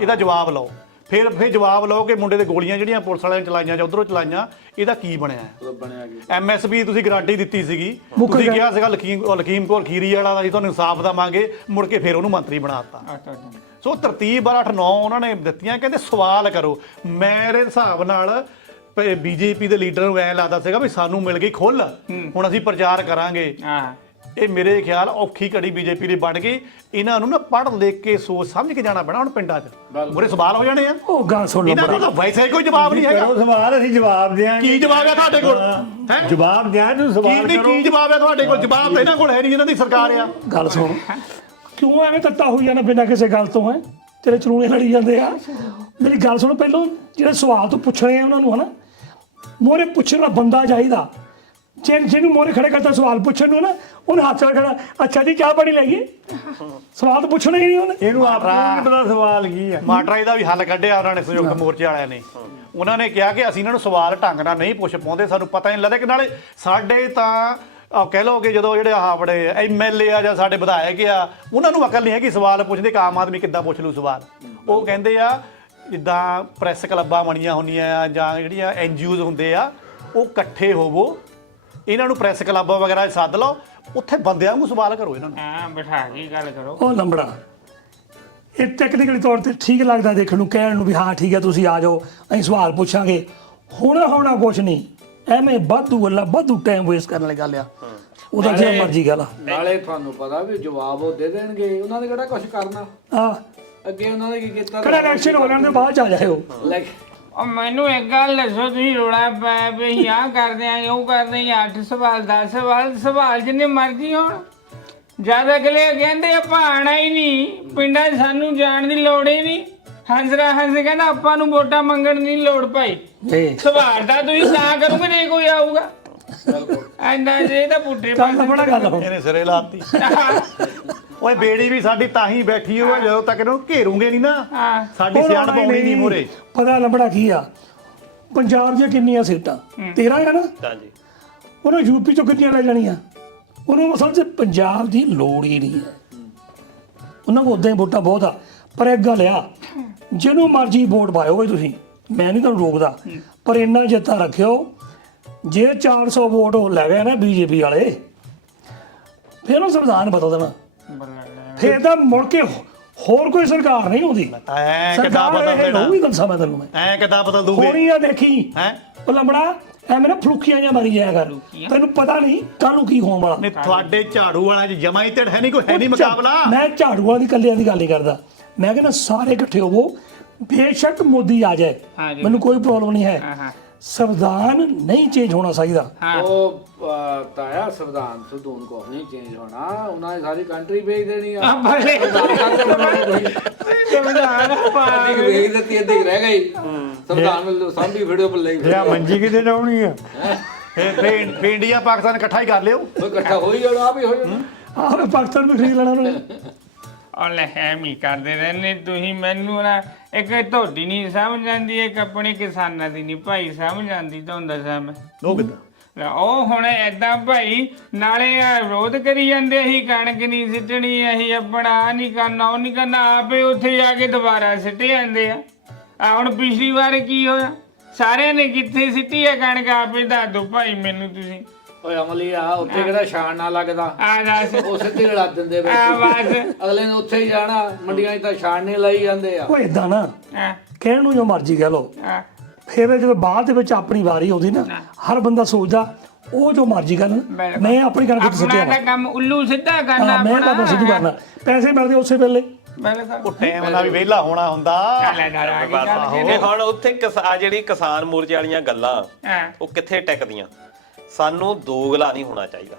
ਇਹਦਾ ਜਵਾਬ ਲਓ। ਫਿਰ ਜਵਾਬ ਲਓ ਕਿ ਮੁੰਡੇ ਦੇ ਗੋਲੀਆਂ ਜਿਹੜੀਆਂ ਪੁਲਿਸ ਵਾਲਿਆਂ ਨੇ ਚਲਾਈਆਂ ਜਾਂ ਉਧਰੋਂ ਚਲਾਈਆਂ, ਇਹਦਾ ਕੀ ਬਣਿਆ? MSP ਤੁਸੀਂ ਗਾਰੰਟੀ ਦਿੱਤੀ ਸੀਗੀ, ਤੁਸੀਂ ਕਿਹਾ ਸੀਗਾ ਲਖੀਮਪੁਰ ਖੀਰੀ ਵਾਲਾ ਦਾ ਜੀ ਤੁਹਾਨੂੰ ਇਨਸਾਫ ਦੇਵਾਂਗੇ, ਮੁੜ ਕੇ ਫਿਰ ਉਹਨੂੰ ਮੰਤਰੀ ਬਣਾ ਦਿੱਤਾ। ਸੋ ਤਰਤੀਬ 8-9 ਉਹਨਾਂ ਨੇ ਦਿੱਤੀਆਂ, ਕਹਿੰਦੇ ਸਵਾਲ ਕਰੋ। ਮੇਰੇ ਹਿਸਾਬ ਨਾਲ ਬੀਜੇਪੀ ਦੇ ਲੀਡਰ ਨੂੰ ਐਂ ਲੱਗਦਾ ਸੀਗਾ ਵੀ ਸਾਨੂੰ ਮਿਲ ਗਈ ਖੁੱਲ, ਹੁਣ ਅਸੀਂ ਪ੍ਰਚਾਰ ਕਰਾਂਗੇ। ਹਾਂ ਇਹ ਮੇਰੇ ਖਿਆਲ ਔਖੀ ਘੜੀ ਬੀਜੇਪੀ ਦੀ ਬਣ ਗਈ। ਇਹਨਾਂ ਨੂੰ ਨਾ ਪੜ੍ਹ ਲਿਖ ਕੇ ਸੋਚ ਸਮਝ ਕੇ ਜਾਣਾ ਪੈਣਾ ਹੁਣ ਪਿੰਡਾਂ 'ਚ। ਮੁਰੇ ਸਵਾਲ ਹੋ ਜਾਣੇ ਆ, ਉਹ ਗੱਲ ਸੁਣ ਲਓ ਇਹਨਾਂ ਦਾ ਵੈਸੇ ਹੀ ਕੋਈ ਜਵਾਬ ਨਹੀਂ ਹੈਗਾ। ਕਰੋ ਸਵਾਲ, ਅਸੀਂ ਜਵਾਬ ਦਿਆਂਗੇ। ਕੀ ਜਵਾਬ ਹੈ ਤੁਹਾਡੇ ਕੋਲ? ਹੈ ਜਵਾਬ ਦਿਆਂ ਨੂੰ ਸਵਾਲ ਕਰੋ। ਕੀ ਜਵਾਬ ਹੈ ਤੁਹਾਡੇ ਕੋਲ? ਜਵਾਬ ਤਾਂ ਇਹਨਾਂ ਕੋਲ ਹੈ ਨਹੀਂ, ਇਹਨਾਂ ਦੀ ਸਰਕਾਰ ਆ। ਗੱਲ ਸੁਣ, ਕਿਉਂ ਐਵੇਂ ਤੱਤਾ ਹੋਈ ਜਾਣਾ ਬਿਨਾਂ ਕਿਸੇ ਗੱਲ ਤੋਂ? ਹੈ ਤੇਰੇ ਚਰੂਣੇ ਲੜੀ ਜਾਂਦੇ ਆ। ਮੇਰੀ ਗੱਲ ਸੁਣ, ਪਹਿਲਾਂ ਜਿਹੜੇ ਸਵਾਲ ਤੋਂ ਪੁੱਛਣੇ ਆ ਉਹਨਾਂ ਨੂੰ, ਹਨਾ ਮੋਰੇ ਪੁੱਛਣ ਵਾਲਾ ਬੰਦਾ ਚਾਹੀਦਾ। ਜਿਹਨੂੰ ਮੋਰੇ ਖੜੇ ਕਰਤਾ ਸਵਾਲ ਪੁੱਛਣ ਨੂੰ ਨਾ, ਉਹਨੇ ਹੱਥ ਨਾਲ ਖੜਾ, ਅੱਛਾ ਜੀ ਚਾਹ ਪਾਣੀ ਲਾਈਏ। ਸਵਾਲ ਤਾਂ ਪੁੱਛਣਾ ਹੀ ਨਹੀਂ ਉਹਨੇ। ਇਹਨੂੰ ਆਪ ਨੂੰ ਨਹੀਂ ਪਤਾ ਸਵਾਲ ਕੀ ਆ। ਮਾਟਰਾ ਦਾ ਵੀ ਹੱਲ ਕੱਢਿਆ ਉਹਨਾਂ ਨੇ, ਸੰਯੁਕਤ ਮੋਰਚੇ ਵਾਲਿਆਂ ਨੇ। ਉਹਨਾਂ ਨੇ ਕਿਹਾ ਕਿ ਅਸੀਂ ਇਹਨਾਂ ਨੂੰ ਸਵਾਲ ਢੰਗ ਨਾਲ ਨਹੀਂ ਪੁੱਛ ਪਾਉਂਦੇ, ਸਾਨੂੰ ਪਤਾ ਨਹੀਂ ਲੱਗਦਾ। ਕਿ ਨਾਲੇ ਸਾਡੇ ਤਾਂ ਕਹਿ ਲਓ ਕਿ ਜਦੋਂ ਜਿਹੜੇ ਆਹ ਬੜੇ ਐਮਐਲਏ ਆ ਜਾਂ ਸਾਡੇ ਵਿਧਾਇਕ ਆ, ਉਹਨਾਂ ਨੂੰ ਅਕਲ ਨਹੀਂ ਹੈ ਕਿ ਸਵਾਲ ਪੁੱਛਦੇ। ਕਿ ਆਮ ਆਦਮੀ ਕਿੱਦਾਂ ਪੁੱਛ ਲੂ ਸਵਾਲ? ਉਹ ਕਹਿੰਦੇ ਆ ਜਿੱਦਾਂ ਪ੍ਰੈਸ ਕਲੱਬਾਂ ਬਣੀਆਂ ਹੁੰਦੀਆਂ ਆ ਜਾਂ ਜਿਹੜੀਆਂ NGOs ਹੁੰਦੇ ਆ, ਉਹ ਇਕੱਠੇ ਹੋਵੋ, ਇਹਨਾਂ ਨੂੰ ਪ੍ਰੈਸ ਕਲੱਬਾਂ ਵਗੈਰਾ 'ਚ ਸੱਦ ਲਓ, ਉੱਥੇ ਬੰਦਿਆਂ ਨੂੰ ਸਵਾਲ ਕਰੋ ਇਹਨਾਂ ਨੂੰ। ਹਾਂ ਬਿਠਾ ਕੇ ਗੱਲ ਕਰੋ। ਉਹ ਲੰਬੜਾ, ਇਹ ਟੈਕਨੀਕਲੀ ਤੌਰ ਤੇ ਠੀਕ ਲੱਗਦਾ ਦੇਖਣ ਨੂੰ, ਕਹਿਣ ਨੂੰ ਵੀ ਹਾਂ ਠੀਕ ਹੈ ਤੁਸੀਂ ਆ ਜਾਓ ਅਸੀਂ ਸਵਾਲ ਪੁੱਛਾਂਗੇ। ਹੋਣਾ ਕੁਛ ਨਹੀਂ, ਐਵੇਂ ਵਾਧੂ ਗੱਲਾਂ, ਵਾਧੂ ਟਾਈਮ ਵੇਸਟ ਕਰਨ ਵਾਲੀ ਗੱਲ ਆ। ਉਹਦਾ ਜਿਹੜਾ ਮਰਜ਼ੀ ਗੱਲ ਆ। ਨਾਲੇ ਤੁਹਾਨੂੰ ਪਤਾ ਵੀ ਜਵਾਬ ਉਹ ਦੇ ਦੇਣਗੇ, ਉਹਨਾਂ ਨੇ ਕਿਹੜਾ ਕੁਝ ਕਰਨਾ। ਆ ਅੱਗੇ ਉਹਨਾਂ ਨੇ ਕੀ ਕੀਤਾ? ਕਿਹੜਾ ਇਲੈਕਸ਼ਨ ਹੋ ਲੈਣ ਦੇ ਬਾਅਦ ਚ ਆ ਜਾਇਓ। ਲੈ ਉਹ ਮੈਨੂੰ ਇੱਕ ਗੱਲ ਦੱਸੋ, ਤੁਸੀਂ ਰੋਲਾ ਪਾਇਆ ਵੀ ਅਸੀਂ ਆਹ ਕਰਦੇ ਆਂ ਉਹ ਕਰਦੇ ਆਂ, 8 ਸਵਾਲ 10 ਸਵਾਲ ਜਿੰਨੇ ਮਰਜ਼ੀ ਹੋਣ। ਜਦ ਅਗਲੇ ਕਹਿੰਦੇ ਆਪਾਂ ਆਣਾ ਹੀ ਨਹੀਂ ਪਿੰਡਾਂ 'ਚ, ਸਾਨੂੰ ਜਾਣ ਦੀ ਲੋੜ ਹੀ ਨਹੀਂ। ਹੰਸਰਾ ਹੰਸ ਕਹਿੰਦਾ ਆਪਾਂ ਨੂੰ ਵੋਟਾਂ ਮੰਗਣ ਦੀ ਲੋੜ ਭਾਈ। ਸਵਾਲ ਤਾਂ ਤੁਸੀਂ ਤਾਂ ਕਰੋਗੇ ਜੇ ਕੋਈ ਆਊਗਾ। ਐਂਦਾ ਜੇ ਤਾਂ ਪੁੱਠੇ ਗੱਲ ਬੜਾ ਗੱਲ ਹੋ। ਇਹਨੇ ਸਿਰੇ ਲਾਤੀ। ਓਏ ਬੇੜੀ ਵੀ ਸਾਡੀ ਤਾਂ ਹੀ ਬੈਠੀ ਹੋਈ, ਜਦੋਂ ਤੱਕ ਇਹਨੂੰ ਘੇਰੂਗੇ ਨਹੀਂ ਨਾ, ਸਾਡੀ ਸਿਆਣ ਪਾਉਣੀ ਨਹੀਂ ਮੂਰੇ। ਪਤਾ ਲੰਬੜਾ ਕੀ ਆ, ਪੰਜਾਬ ਦੀਆਂ ਕਿੰਨੀਆਂ ਸੀਟਾਂ? 13 ਆ ਨਾ। ਹਾਂਜੀ ਉਹਨੇ ਯੂਪੀ ਚੋਂ ਕਿੰਨੀਆਂ ਲੈ ਜਾਣੀਆਂ? ਉਹਨੂੰ ਅਸਲ 'ਚ ਪੰਜਾਬ ਦੀ ਲੋੜ ਹੀ ਨਹੀਂ ਹੈ। ਉਹਨਾਂ ਕੋਲ ਉਦਾਂ ਹੀ ਵੋਟਾਂ ਬਹੁਤ ਆ। ਪਰ ਇੱਕ ਗੱਲ ਆ, ਜਿਹਨੂੰ ਮਰਜ਼ੀ ਵੋਟ ਪਾਇਓ ਬਈ ਤੁਸੀਂ, ਮੈਂ ਨਹੀਂ ਤੁਹਾਨੂੰ ਰੋਕਦਾ, ਪਰ ਇੰਨਾ ਚੇਤਾ ਰੱਖਿਓ ਜੇ 400 ਵੋਟ ਉਹ ਲੈ ਗਏ ਨਾ ਬੀਜੇਪੀ ਵਾਲੇ, ਫਿਰ ਉਹ ਸੰਵਿਧਾਨ ਬਦਲ ਦੇਣਾ। ਫਿਰ ਤਾਂ ਮੁੜ ਕੇ ਹੋਰ ਕੋਈ ਸਰਕਾਰ ਨਹੀਂ ਆਉਂਦੀ। ਐ ਕਿੱਦਾਂ ਬਦਲ ਦੇਣਾ? ਉਹ ਵੀ ਦੱਸਾਂ ਮੈਂ ਤੈਨੂੰ, ਐ ਕਿੱਦਾਂ ਬਦਲ ਦੂਗੇ? ਹੋਣੀ ਆ ਦੇਖੀ। ਹੈ ਉਹ ਲੰਬੜਾ ਐਵੇਂ ਨਾ ਫਲੂਕੀਆਂ ਜਾਂ ਮਾਰੀ ਜਾਇਆ ਕਰ, ਤੈਨੂੰ ਪਤਾ ਨਹੀਂ ਕੱਲ ਨੂੰ ਕੀ ਹੋਣ ਵਾਲਾ। ਨਹੀਂ ਤੁਹਾਡੇ ਝਾੜੂ ਵਾਲਾ ਚ ਜਮਾ ਹੀ ਢਿੱਡ ਹੈ ਨਹੀਂ, ਕੋਈ ਹੈ ਨਹੀਂ ਮੁਕਾਬਲਾ। ਮੈਂ ਝਾੜੂਆਂ ਦੀ ਕੱਲਿਆਂ ਦੀ ਗੱਲ ਨਹੀਂ ਕਰਦਾ, ਮੈਂ ਕਹਿੰਦਾ ਸਾਰੇ ਇਕੱਠੇ ਹੋਵੋ, ਬੇਸ਼ੱਕ ਮੋਦੀ ਆ ਜਾਏ, ਮੈਨੂੰ ਕੋਈ ਪ੍ਰੋਬਲਮ ਨਹੀਂ ਹੈ। ਸੰਵਿਧਾਨ ਨਹੀਂ ਚੇਂਜ ਹੋਣਾ ਚਾਹੀਦਾ। ਉਹ ਤਾਇਆ ਸੰਵਿਧਾਨ ਸੰਵਿਧਾਨ ਕੋ ਨਹੀਂ ਚੇਂਜ ਹੋਣਾ, ਉਹਨਾਂ ਨੇ ਸਾਰੀ ਕੰਟਰੀ ਵੇਚ ਦੇਣੀ ਆ। ਸੰਵਿਧਾਨ ਇੱਕ ਵੇਚ ਦਿੱਤੀ, ਅੱਧੀ ਰਹਿ ਗਈ। ਸੰਵਿਧਾਨ ਵੱਲੋਂ ਸਾਂਭੀ ਵੀਡੀਓ ਪਰ ਲਈ ਇਹ ਮੰਜੀ ਕਿਤੇ ਡਾਉਣੀ ਆ? ਫਿਰ ਇੰਡੀਆ ਪਾਕਿਸਤਾਨ ਇਕੱਠਾ ਹੀ ਕਰ ਲਿਓ। ਉਹ ਇਕੱਠਾ ਹੋਈ ਜਾਣਾ, ਆਪ ਹੀ ਹੋ ਜਾਣਾ। ਆਹ ਪਾਕਿਸਤਾਨ ਵੀ ਖਰੀਦ ਲੈਣਾ ਉਹਨੇ। ਉਹ ਲੈ ਐਵੇਂ ਹੀ ਕਰਦੇ ਰਹਿੰਦੇ ਤੁਸੀਂ। ਮੈਨੂੰ ਨਾ ਇੱਕ ਤੁਹਾਡੀ ਨਹੀਂ ਸਮਝ ਆਉਂਦੀ, ਇੱਕ ਆਪਣੇ ਕਿਸਾਨਾਂ ਦੀ ਨਹੀਂ ਭਾਈ ਸਮਝ ਆਉਂਦੀ। ਤੁਹਾਨੂੰ ਦੱਸਾਂ ਮੈਂ ਉਹ ਕਿੱਦਾਂ? ਉਹ ਹੁਣ ਏਦਾਂ ਭਾਈ, ਨਾਲੇ ਵਿਰੋਧ ਕਰੀ ਜਾਂਦੇ ਅਸੀਂ ਕਣਕ ਨਹੀਂ ਸਿੱਟਣੀ, ਅਸੀਂ ਆਪਣਾ ਆਹ ਨਹੀਂ ਕਰਨਾ ਉਹ ਨਹੀਂ ਕਰਨਾ, ਆਪੇ ਉੱਥੇ ਜਾ ਕੇ ਦੁਬਾਰਾ ਸਿੱਟੇ ਜਾਂਦੇ ਆ। ਹੁਣ ਪਿਛਲੀ ਵਾਰ ਕੀ ਹੋਇਆ, ਸਾਰਿਆਂ ਨੇ ਕਿੱਥੇ ਸਿੱਟੀ ਆ ਕਣਕ? ਆਪੇ ਦੱਸ ਦਿਓ ਭਾਈ ਮੈਨੂੰ ਤੁਸੀਂ। ਓਏ ਅਮਲੀ ਆ, ਉੱਥੇ ਕਿਹੜਾ ਛਾਣ ਨਾ ਲੱਗਦਾ। ਆ ਦੱਸ। ਉਹ ਸਿੱਧੇ ਲੜਾ ਦਿੰਦੇ ਆ ਵਿੱਚ, ਬਸ। ਅਗਲੇ ਨੇ ਉੱਥੇ ਹੀ ਜਾਣਾ। ਮੰਡੀਆਂ 'ਚ ਤਾਂ ਛਾਣਨੇ ਲਈ ਜਾਂਦੇ ਆ। ਉਹ ਏਦਾਂ ਨਾ ਆ ਕਹਿਣ ਨੂੰ ਜੋ ਮਰਜ਼ੀ ਕਹਿ ਲਓ, ਆ ਫਿਰ ਜਦੋਂ ਬਾਅਦ ਦੇ ਵਿੱਚ ਆਪਣੀ ਵਾਰੀ ਆਉਂਦੀ ਨਾ, ਹਰ ਬੰਦਾ ਸੋਚਦਾ ਉਹ ਜੋ ਮਰਜ਼ੀ ਕਰਨ, ਮੈਂ ਆਪਣੀ ਕਣਕ ਕਿੱਥੇ ਆਪਣਾ ਸਿੱਟਿਆ ਤਾਂ ਕੰਮ ਉੱਲੂ ਸਿੱਧਾ ਕਰਨਾ ਮੈਂ ਤਾਂ ਸਿੱਧੂ ਕਰਨਾ, ਪੈਸੇ ਮਿਲਦੇ ਉਸੇ ਵੇਲੇ। ਉਹ ਟਾਈਮ ਨਾਲ ਵੀ ਵਿਹਲਾ ਹੋਣਾ ਹੁੰਦਾ। ਇਹ ਹੁਣ ਉੱਥੇ ਜਿਹੜੀ ਕਿਸਾਨ ਮੋਰਚੇ ਵਾਲੀਆਂ ਗੱਲਾਂ ਉਹ ਕਿੱਥੇ ਟਿਕਦੀਆਂ? ਸਾਨੂੰ ਦੋਗਲਾ ਨਹੀਂ ਹੋਣਾ ਚਾਹੀਦਾ।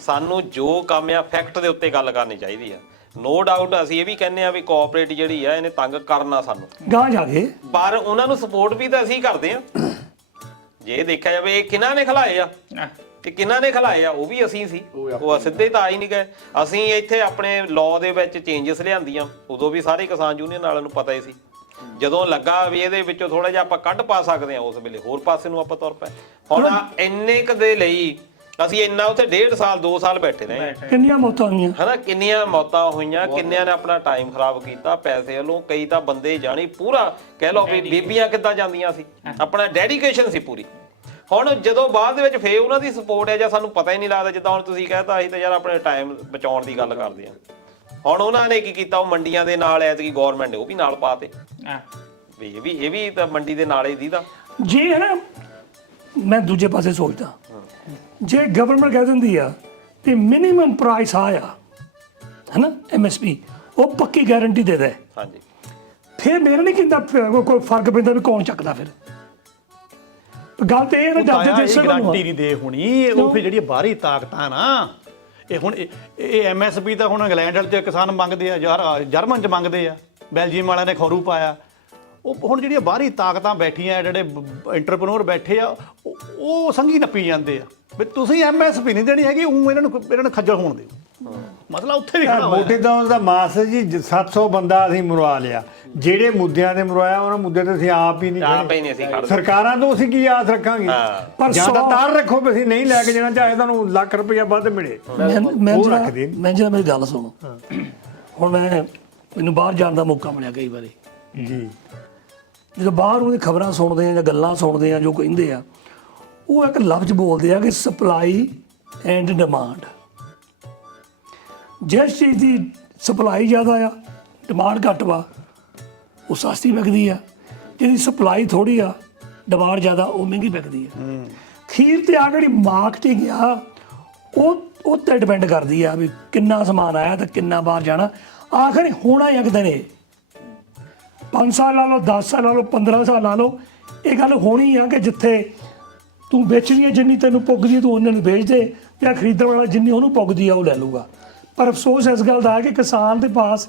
ਸਾਨੂੰ ਜੋ ਕੰਮ ਆ ਫੈਕਟ ਦੇ ਉੱਤੇ ਗੱਲ ਕਰਨੀ ਚਾਹੀਦੀ ਆ। ਨੋ ਡਾਊਟ ਅਸੀਂ ਇਹ ਵੀ ਕਹਿੰਦੇ ਆ ਵੀ ਕੋਆਪਰੇਟ ਜਿਹੜੀ ਆ ਇਹਨੇ ਤੰਗ ਕਰਨਾ ਸਾਨੂੰ ਗਾਂ ਜਾ ਕੇ, ਪਰ ਉਹਨਾਂ ਨੂੰ ਸਪੋਰਟ ਵੀ ਤਾਂ ਅਸੀਂ ਕਰਦੇ ਆ। ਜੇ ਦੇਖਿਆ ਜਾਵੇ ਇਹ ਕਿਹਨਾਂ ਨੇ ਖਿਲਾਏ ਆ ਤੇ ਕਿਹਨਾਂ ਨੇ ਖਿਲਾਏ ਆ, ਉਹ ਵੀ ਅਸੀਂ ਸੀ। ਉਹ ਸਿੱਧੇ ਤਾਂ ਆ ਹੀ ਨਹੀਂ ਗਏ। ਅਸੀਂ ਇੱਥੇ ਆਪਣੇ ਲਾਅ ਦੇ ਵਿੱਚ ਚੇਂਜਸ ਲਿਆਂਦੀਆਂ, ਉਦੋਂ ਵੀ ਸਾਰੇ ਕਿਸਾਨ ਯੂਨੀਅਨ ਵਾਲਿਆਂ ਨੂੰ ਪਤਾ ਹੀ ਸੀ। ਜਦੋਂ ਲੱਗਾ ਵੀ ਇਹਦੇ ਵਿੱਚੋਂ ਥੋੜਾ ਜਿਹਾ ਆਪਾਂ ਕੱਢ ਪਾ ਸਕਦੇ ਆ, ਉਸ ਵੇਲੇ ਹੋਰ ਪਾਸੇ ਨੂੰ ਆਪਾਂ ਤੁਰ ਪਏ। ਹੁਣ ਇੰਨੇ ਕ ਦੇ ਲਈ ਅਸੀਂ ਇੰਨਾ ਉੱਥੇ 1.5 ਸਾਲ 2 ਸਾਲ ਬੈਠੇ ਰਹੇ। ਕਿੰਨੀਆਂ ਮੌਤਾਂ ਹੋਈਆਂ ਹਨਾ, ਕਿੰਨੀਆਂ ਮੌਤਾਂ ਹੋਈਆਂ, ਕਿੰਨਿਆਂ ਨੇ ਆਪਣਾ ਟਾਈਮ ਖਰਾਬ ਕੀਤਾ ਪੈਸੇ ਵੱਲੋਂ। ਕਈ ਤਾਂ ਬੰਦੇ ਜਾਣੀ ਪੂਰਾ ਕਹਿ ਲਓ ਵੀ ਬੀਬੀਆਂ ਕਿੱਦਾਂ ਜਾਂਦੀਆਂ ਸੀ, ਆਪਣਾ ਡੈਡੀਕੇਸ਼ਨ ਸੀ ਪੂਰੀ। ਹੁਣ ਜਦੋਂ ਬਾਅਦ ਦੇ ਵਿੱਚ ਫੇਰ ਉਹਨਾਂ ਦੀ ਸਪੋਰਟ ਹੈ ਜਾਂ ਸਾਨੂੰ ਪਤਾ ਹੀ ਨਹੀਂ ਲੱਗਦਾ। ਜਿੱਦਾਂ ਹੁਣ ਤੁਸੀਂ ਕਹਿਤਾ ਅਸੀਂ ਤਾਂ ਯਾਰ ਆਪਣੇ ਟਾਈਮ ਬਚਾਉਣ ਦੀ ਗੱਲ ਕਰਦੇ ਆ। ਹੁਣ ਉਹਨਾਂ ਨੇ ਕੀ ਕੀਤਾ, ਉਹ ਮੰਡੀਆਂ ਦੇ ਨਾਲ ਐਤਕੀ ਗਵਰਨਮੈਂਟ ਨੇ ਉਹ ਵੀ ਨਾਲ ਪਾਤੇ ਹਾਂ। ਵੀ ਇਹ ਵੀ ਤਾਂ ਮੰਡੀ ਦੇ ਨਾਲ ਹੀ ਦੀਦਾ। ਜੇ ਹੈ ਨਾ, ਮੈਂ ਦੂਜੇ ਪਾਸੇ ਸੋਚਦਾ, ਜੇ ਗਵਰਨਮੈਂਟ ਕਹਿ ਦਿੰਦੀ ਆ ਤੇ ਮਿਨੀਮਮ ਪ੍ਰਾਈਸ ਆ ਹੈ ਨਾ MSP, ਉਹ ਪੱਕੀ ਗਾਰੰਟੀ ਦੇ ਦੇ, ਹਾਂਜੀ ਫਿਰ ਮੇਰੇ ਨਹੀਂ ਕਹਿੰਦਾ ਕੋਈ ਫਰਕ ਪੈਂਦਾ ਵੀ ਕੌਣ ਚੱਕਦਾ। ਫਿਰ ਗੱਲ ਤੇ ਇਹ ਨਾ ਡਰਦੇ ਦੇਸ਼ਾਂ ਨੂੰ ਗਾਰੰਟੀ ਨਹੀਂ ਦੇ ਹੋਣੀ, ਉਹ ਫਿਰ ਜਿਹੜੀ ਬਾਹਰੀ ਤਾਕਤਾਂ ਨਾ, ਇਹ ਹੁਣ ਇਹ MSP ਤਾਂ ਹੁਣ ਇੰਗਲੈਂਡ ਵਾਲੇ ਚ ਕਿਸਾਨ ਮੰਗਦੇ ਆ, ਜਰਮਨ ਚ ਮੰਗਦੇ ਆ, ਬੈਲਜੀਅਮ ਵਾਲਿਆਂ ਨੇ ਖੌਰੂ ਪਾਇਆ। ਉਹ ਹੁਣ ਜਿਹੜੀਆਂ ਬਾਹਰੀ ਤਾਕਤਾਂ ਬੈਠੀਆਂ, ਜਿਹੜੇ ਐਂਟਰਪ੍ਰੈਨਿਓਰ ਬੈਠੇ ਆ, ਉਹ ਸੰਗੀ ਨੱਪੀ ਜਾਂਦੇ ਆ ਵੀ ਤੁਸੀਂ MSP ਨਹੀਂ ਦੇਣੀ ਹੈਗੀ, ਉਹ ਇਹਨਾਂ ਨੂੰ ਖੱਜਲ ਹੋਣ ਦਿਓ। ਮਸਲਾ ਉੱਥੇ ਵੀ ਖੜਾ ਹੋਇਆ। ਮੋਟੇ ਦਾ ਉਹਦਾ ਮਾਸ ਜੀ 700 ਬੰਦਾ ਅਸੀਂ ਮਰਵਾ ਲਿਆ, ਜਿਹੜੇ ਮੁੱਦਿਆਂ ਤੇ ਮਰਵਾਇਆ ਉਹਨਾਂ ਮੁੱਦੇ ਤੇ ਅਸੀਂ ਆਪ ਹੀ ਨਹੀਂ ਅਸੀਂ ਖੜਦੇ। ਸਰਕਾਰਾਂ ਤੋਂ ਅਸੀਂ ਕੀ ਆਸ ਰੱਖਾਂਗੇ? ਪਰ ਜਾਂ ਤਾਂ ਤਾਰ ਰੱਖੋ ਵੀ ਅਸੀਂ ਨਹੀਂ ਲੈ ਕੇ ਜਾਣਾ, ਚਾਹੇ ਤੁਹਾਨੂੰ ਲੱਖ ਰੁਪਇਆ ਵੱਧ ਮਿਲੇ। ਮੈਂ ਉਹ ਰੱਖਦੇ ਜਿਹੜਾ ਮੇਰੀ ਗੱਲ ਸੁਣੋ, ਹੁਣ ਮੈਨੂੰ ਬਾਹਰ ਜਾਣ ਦਾ ਮੌਕਾ ਮਿਲਿਆ ਕਈ ਵਾਰੀ ਜੀ। ਜਦੋਂ ਬਾਹਰ ਉਹਦੀ ਖਬਰਾਂ ਸੁਣਦੇ ਆ ਜਾਂ ਗੱਲਾਂ ਸੁਣਦੇ ਆ, ਜੋ ਕਹਿੰਦੇ ਆ, ਉਹ ਇੱਕ ਲਫ਼ਜ਼ ਬੋਲਦੇ ਆ ਕਿ ਸਪਲਾਈ ਐਂਡ ਡਿਮਾਂਡ। ਜਿਸ ਚੀਜ਼ ਦੀ ਸਪਲਾਈ ਜ਼ਿਆਦਾ ਆ, ਡਿਮਾਂਡ ਘੱਟ ਵਾ, ਉਹ ਸਸਤੀ ਵਿਕਦੀ ਆ। ਜਿਹਦੀ ਸਪਲਾਈ ਥੋੜੀ ਆ, ਡਿਮਾਂਡ ਜ਼ਿਆਦਾ, ਉਹ ਮਹਿੰਗੀ ਵਿਕਦੀ ਆ। ਖੀਰ ਤੇ ਆ ਜਿਹੜੀ ਮਾਰਕੀਟਿੰਗ ਆ, ਉਹ ਤੇ ਡਿਪੈਂਡ ਕਰਦੀ ਆ ਵੀ ਕਿੰਨਾ ਸਮਾਨ ਆਇਆ ਤੇ ਕਿੰਨਾ ਬਾਹਰ ਜਾਣਾ। ਆਖਰ ਹੋਣਾ ਹੀ ਇੱਕ ਦਿਨ, ਇਹ 5 ਸਾਲ ਲਾ ਲਓ, 10 ਸਾਲ ਲਾ ਲਓ, 15 ਸਾਲ ਲਾ ਲਓ, ਇਹ ਗੱਲ ਹੋਣੀ ਆ ਕਿ ਜਿੱਥੇ ਤੂੰ ਵੇਚਣੀ ਹੈ, ਜਿੰਨੀ ਤੈਨੂੰ ਪੁੱਗਦੀ ਤੂੰ ਉਹਨਾਂ ਨੂੰ ਵੇਚ ਦੇ, ਜਾਂ ਖਰੀਦਣ ਵਾਲਾ ਜਿੰਨੀ ਉਹਨੂੰ ਪੁੱਗਦੀ ਆ ਉਹ ਲੈ ਲੂਗਾ। ਪਰ ਅਫਸੋਸ ਇਸ ਗੱਲ ਦਾ ਹੈ ਕਿ ਕਿਸਾਨ ਦੇ ਪਾਸ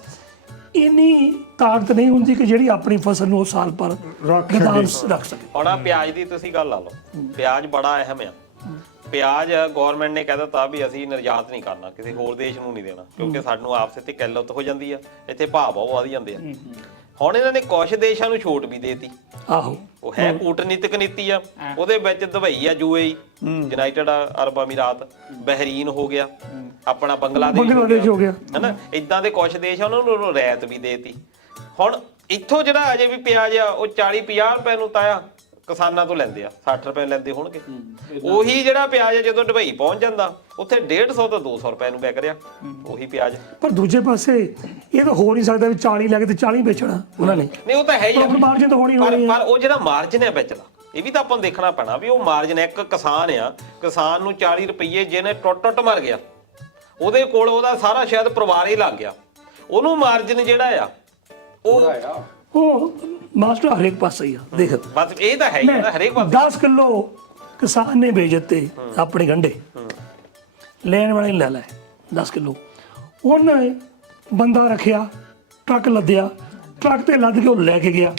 ਇੰਨੀ ਤਾਕਤ ਨਹੀਂ ਹੁੰਦੀ ਕਿ ਜਿਹੜੀ ਆਪਣੀ ਫਸਲ ਨੂੰ ਉਹ ਸਾਲ ਪਰ ਗੋਦਾਮ ਰੱਖ ਸਕੇ। ਹੁਣ ਆਹ ਪਿਆਜ਼ ਦੀ ਤੁਸੀਂ ਗੱਲ ਲਾ ਲਓ, ਪਿਆਜ਼ ਬੜਾ ਅਹਿਮ ਆ। ਪਿਆਜ਼ ਗਵਰਨਮੈਂਟ ਨੇ ਕਹਿ ਦਿੱਤਾ ਵੀ ਅਸੀਂ ਨਿਰਯਾਤ ਨਹੀਂ ਕਰਨਾ, ਕਿਸੇ ਹੋਰ ਦੇਸ਼ ਨੂੰ ਨਹੀਂ ਦੇਣਾ, ਕਿਉਂਕਿ ਸਾਨੂੰ ਆਪਸੇ ਤੇ ਕਿੱਲਤ ਹੋ ਜਾਂਦੀ ਆ, ਇੱਥੇ ਭਾਅ ਬਹੁਤ ਵਧ ਜਾਂਦੇ ਆ। ਹੁਣ ਇਹਨਾਂ ਨੇ ਕੁਝ ਦੇਸ਼ਾਂ ਨੂੰ ਛੋਟ ਵੀ ਦੇਤੀ। ਆਹੋ, ਉਹ ਹੈ ਕੂਟਨੀਤਿਕ ਨੀਤੀ ਆ, ਉਹਦੇ ਵਿੱਚ ਦੁਬਈ ਆ, UAE, ਯੂਨਾਈਟਿਡ ਅਰਬ ਅਮੀਰਾਤ, ਬਹਿਰੀਨ ਹੋ ਗਿਆ, ਆਪਣਾ ਬੰਗਲਾਦੇਸ਼ ਹੋ ਗਿਆ, ਹੈਨਾ। ਇਦਾਂ ਦੇ ਕੁਝ ਦੇਸ਼ ਆ, ਉਹਨਾਂ ਨੂੰ ਰਿਆਇਤ ਵੀ ਦੇਤੀ। ਹੁਣ ਇੱਥੋਂ ਜਿਹੜਾ ਅਜੇ ਵੀ ਪਿਆਜ਼ ਆ, ਉਹ 40-50 ਰੁਪਏ ਨੂੰ ਤਾਇਆ ਕਿਸਾਨਾਂ ਤੋਂ ਲੈਂਦੇ ਆ, 60 ਰੁਪਏ ਲੈਂਦੇ ਹੋਣਗੇ। ਉਹੀ ਜਿਹੜਾ ਪਿਆਜ਼ ਜਦੋਂ ਦੁਬਈ ਪਹੁੰਚ ਜਾਂਦਾ, ਉੱਥੇ 150 ਤੋਂ 200 ਰੁਪਏ ਨੂੰ ਵਿਕ ਰਿਹਾ ਉਹੀ ਪਿਆਜ਼। ਪਰ ਦੂਜੇ ਪਾਸੇ ਇਹ ਤਾਂ ਹੋ ਨਹੀਂ ਸਕਦਾ ਵੀ 40 ਲੈ ਕੇ ਤੇ 40 ਵੇਚਣਾ ਉਹਨਾਂ ਨੇ। ਨਹੀਂ, ਉਹ ਤਾਂ ਹੈ ਹੀ ਆ, ਮਾਰਜਨ ਤਾਂ ਹੋਣੀ ਹੋਣੀ ਪਰ ਉਹ ਜਿਹੜਾ ਮਾਰਜਨ ਹੈ ਵਿਚਲਾ, ਇਹ ਵੀ ਤਾਂ ਆਪਾਂ ਨੂੰ ਦੇਖਣਾ ਪੈਣਾ ਵੀ ਉਹ ਮਾਰਜਨ, ਇੱਕ ਕਿਸਾਨ ਆ, ਕਿਸਾਨ ਨੂੰ 40 ਰੁਪਏ ਜਿਹਨੇ ਟੁੱਟ ਮਰ ਗਿਆ, ਉਹਦੇ ਕੋਲ ਉਹਦਾ ਸਾਰਾ ਸ਼ਾਇਦ ਪਰਿਵਾਰ ਹੀ ਲੱਗ ਗਿਆ, ਉਹਨੂੰ ਮਾਰਜਨ ਜਿਹੜਾ ਆ ਉਹ ਮਾਸਟਰ ਹਰੇਕ ਪਾਸੇ ਹੀ ਆ। ਦੇਖ ਬਸ ਇਹ ਤਾਂ ਹੈ ਹੀ ਆ, ਹਰੇਕ ਪਾਸੇ 10 ਕਿਲੋ ਕਿਸਾਨ ਨੇ ਵੇਚ ਦਿੱਤੇ ਆਪਣੇ ਗੰਢੇ, ਲੈਣ ਵਾਲੇ ਨੇ ਲੈ ਲਏ 10 ਕਿਲੋ, ਉਹਨੇ ਬੰਦਾ ਰੱਖਿਆ, ਟਰੱਕ ਲੱਦਿਆ, ਟਰੱਕ ਤੇ ਲੱਦ ਕੇ ਉਹ ਲੈ ਕੇ ਗਿਆ।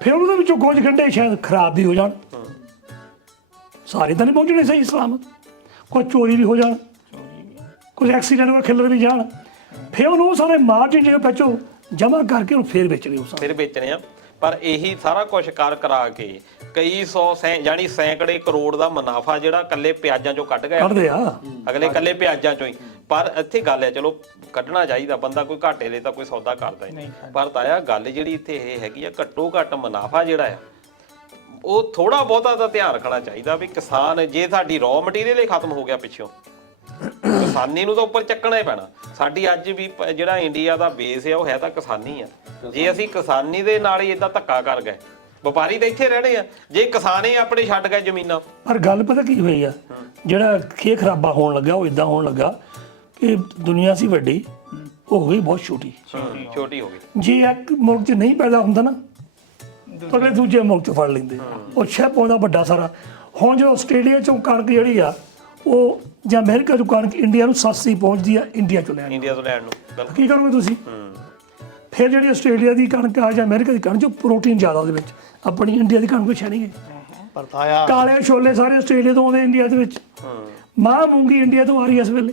ਫਿਰ ਉਹਦੇ ਵਿੱਚੋਂ ਕੁਝ ਗੰਢੇ ਸ਼ਾਇਦ ਖਰਾਬ ਵੀ ਹੋ ਜਾਣ, ਸਾਰੇ ਤਾਂ ਨਹੀਂ ਪਹੁੰਚਣੇ ਸਹੀ ਸਲਾਮਤ, ਕੋਈ ਚੋਰੀ ਵੀ ਹੋ ਜਾਣ, ਕੁਝ ਐਕਸੀਡੈਂਟ ਹੋਇਆ ਖਿਲਰ ਵੀ ਜਾਣ। ਫਿਰ ਉਹਨੂੰ ਸਾਰੇ ਮਾਰਜਨ ਜਿਹੜੇ ਵਿੱਚੋਂ ਜਮ੍ਹਾਂ ਕਰਕੇ ਉਹ ਫੇਰ ਵੇਚਣੇ, ਉਹ ਫਿਰ ਵੇਚਣੇ ਆ। ਪਰ ਇਹੀ ਸਾਰਾ ਕੁਝ ਕਰਾ ਕੇ ਕਈ ਸੌ ਜਾਨੀ ਸੈਂਕੜੇ ਕਰੋੜ ਦਾ ਮੁਨਾਫਾ ਜਿਹੜਾ ਕੱਲੇ ਪਿਆਜ਼ਾਂ ਚੋਂ ਕੱਢ ਗਿਆ, ਕੱਢਦੇ ਆ ਅਗਲੇ ਕੱਲੇ ਪਿਆਜ਼ਾਂ ਚੋਂ ਹੀ। ਪਰ ਇੱਥੇ ਗੱਲ ਹੈ, ਚਲੋ ਕੱਢਣਾ ਚਾਹੀਦਾ, ਬੰਦਾ ਕੋਈ ਘਾਟੇ ਲਈ ਤਾਂ ਕੋਈ ਸੌਦਾ ਕਰਦਾ ਹੀ ਨਹੀਂ। ਪਰ ਤਾਇਆ ਗੱਲ ਜਿਹੜੀ ਇੱਥੇ ਇਹ ਹੈਗੀ ਆ, ਘੱਟੋ ਘੱਟ ਮੁਨਾਫਾ ਜਿਹੜਾ ਆ, ਉਹ ਥੋੜਾ ਬਹੁਤਾ ਤਾਂ ਧਿਆਨ ਰੱਖਣਾ ਚਾਹੀਦਾ ਵੀ ਕਿਸਾਨ, ਜੇ ਸਾਡੀ ਰॉ ਮਟੀਰੀਅਲ ਹੀ ਖਤਮ ਹੋ ਗਿਆ ਪਿੱਛੋਂ, ਕਿਸਾਨੀ ਨੂੰ ਤਾਂ ਉੱਪਰ ਚੱਕਣਾ ਹੀ ਪੈਣਾ। ਸਾਡੀ ਅੱਜ ਵੀ ਜਿਹੜਾ ਇੰਡੀਆ ਦਾ ਬੇਸ ਆ, ਉਹ ਹੈ ਤਾਂ ਕਿਸਾਨੀ ਆ। ਜੇ ਅਸੀਂ ਕਿਸਾਨੀ ਦੇ ਨਾਲ ਹੀ ਇਦਾਂ ਧੱਕਾ ਕਰ ਗਏ, ਵਪਾਰੀ ਤਾਂ ਇੱਥੇ ਰਹਿਣੇ ਆ, ਜੇ ਕਿਸਾਨ ਹੀ ਆਪਣੇ ਛੱਡ ਗਏ ਜ਼ਮੀਨਾਂ। ਪਰ ਗੱਲ ਪਤਾ ਕੀ ਹੋਈ ਆ, ਜਿਹੜਾ ਖੇ ਖਰਾਬਾ ਹੋਣ ਲੱਗਾ, ਉਹ ਇਦਾਂ ਹੋਣ ਲੱਗਾ ਕਿ ਦੁਨੀਆ ਸੀ ਵੱਡੀ, ਉਹ ਹੋ ਗਈ ਬਹੁਤ ਛੋਟੀ ਛੋਟੀ ਹੋ ਗਈ। ਜੇ ਇੱਕ ਮੁਲਕ 'ਚ ਨਹੀਂ ਪੈਦਾ ਹੁੰਦਾ ਨਾ, ਤਾਂ ਅਗਲੇ ਦੂਜੇ ਮੁਲਕ 'ਚ ਫੜ ਲੈਂਦੇ, ਉਹ ਛੇ ਪਾਉਂਦਾ ਵੱਡਾ ਸਾਰਾ। ਹੁਣ ਜੋ ਆਸਟ੍ਰੇਲੀਆ 'ਚੋਂ ਕਣਕ ਜਿਹੜੀ ਆ, ਉਹ ਜਾਂ ਅਮਰੀਕਾ 'ਚੋਂ ਕਣਕ ਇੰਡੀਆ ਨੂੰ ਸਸਤੀ ਪਹੁੰਚਦੀ ਆ, ਇੰਡੀਆ 'ਚੋਂ ਲੈਣ ਨੂੰ ਕੀ ਕਰੋਗੇ ਤੁਸੀਂ? ਫਿਰ ਜਿਹੜੀ ਆਸਟ੍ਰੇਲੀਆ ਦੀ ਕਣਕ ਆ ਜਾਂ ਅਮਰੀਕਾ ਦੀ ਕਣਕ 'ਚ ਪ੍ਰੋਟੀਨ ਜ਼ਿਆਦਾ ਉਹਦੇ ਵਿੱਚ, ਆਪਣੀ ਇੰਡੀਆ ਦੀ ਕਣਕ ਵਿੱਚ ਹੈ ਨਹੀਂ। ਪਰਤਾਇਆ ਕਾਲੇ ਛੋਲੇ ਸਾਰੇ ਆਸਟ੍ਰੇਲੀਆ ਤੋਂ ਆਉਂਦੇ ਇੰਡੀਆ ਦੇ ਵਿੱਚ, ਮਾਂ ਮੂੰਗੀ ਇੰਡੀਆ ਤੋਂ ਆ ਰਹੀ ਇਸ ਵੇਲੇ,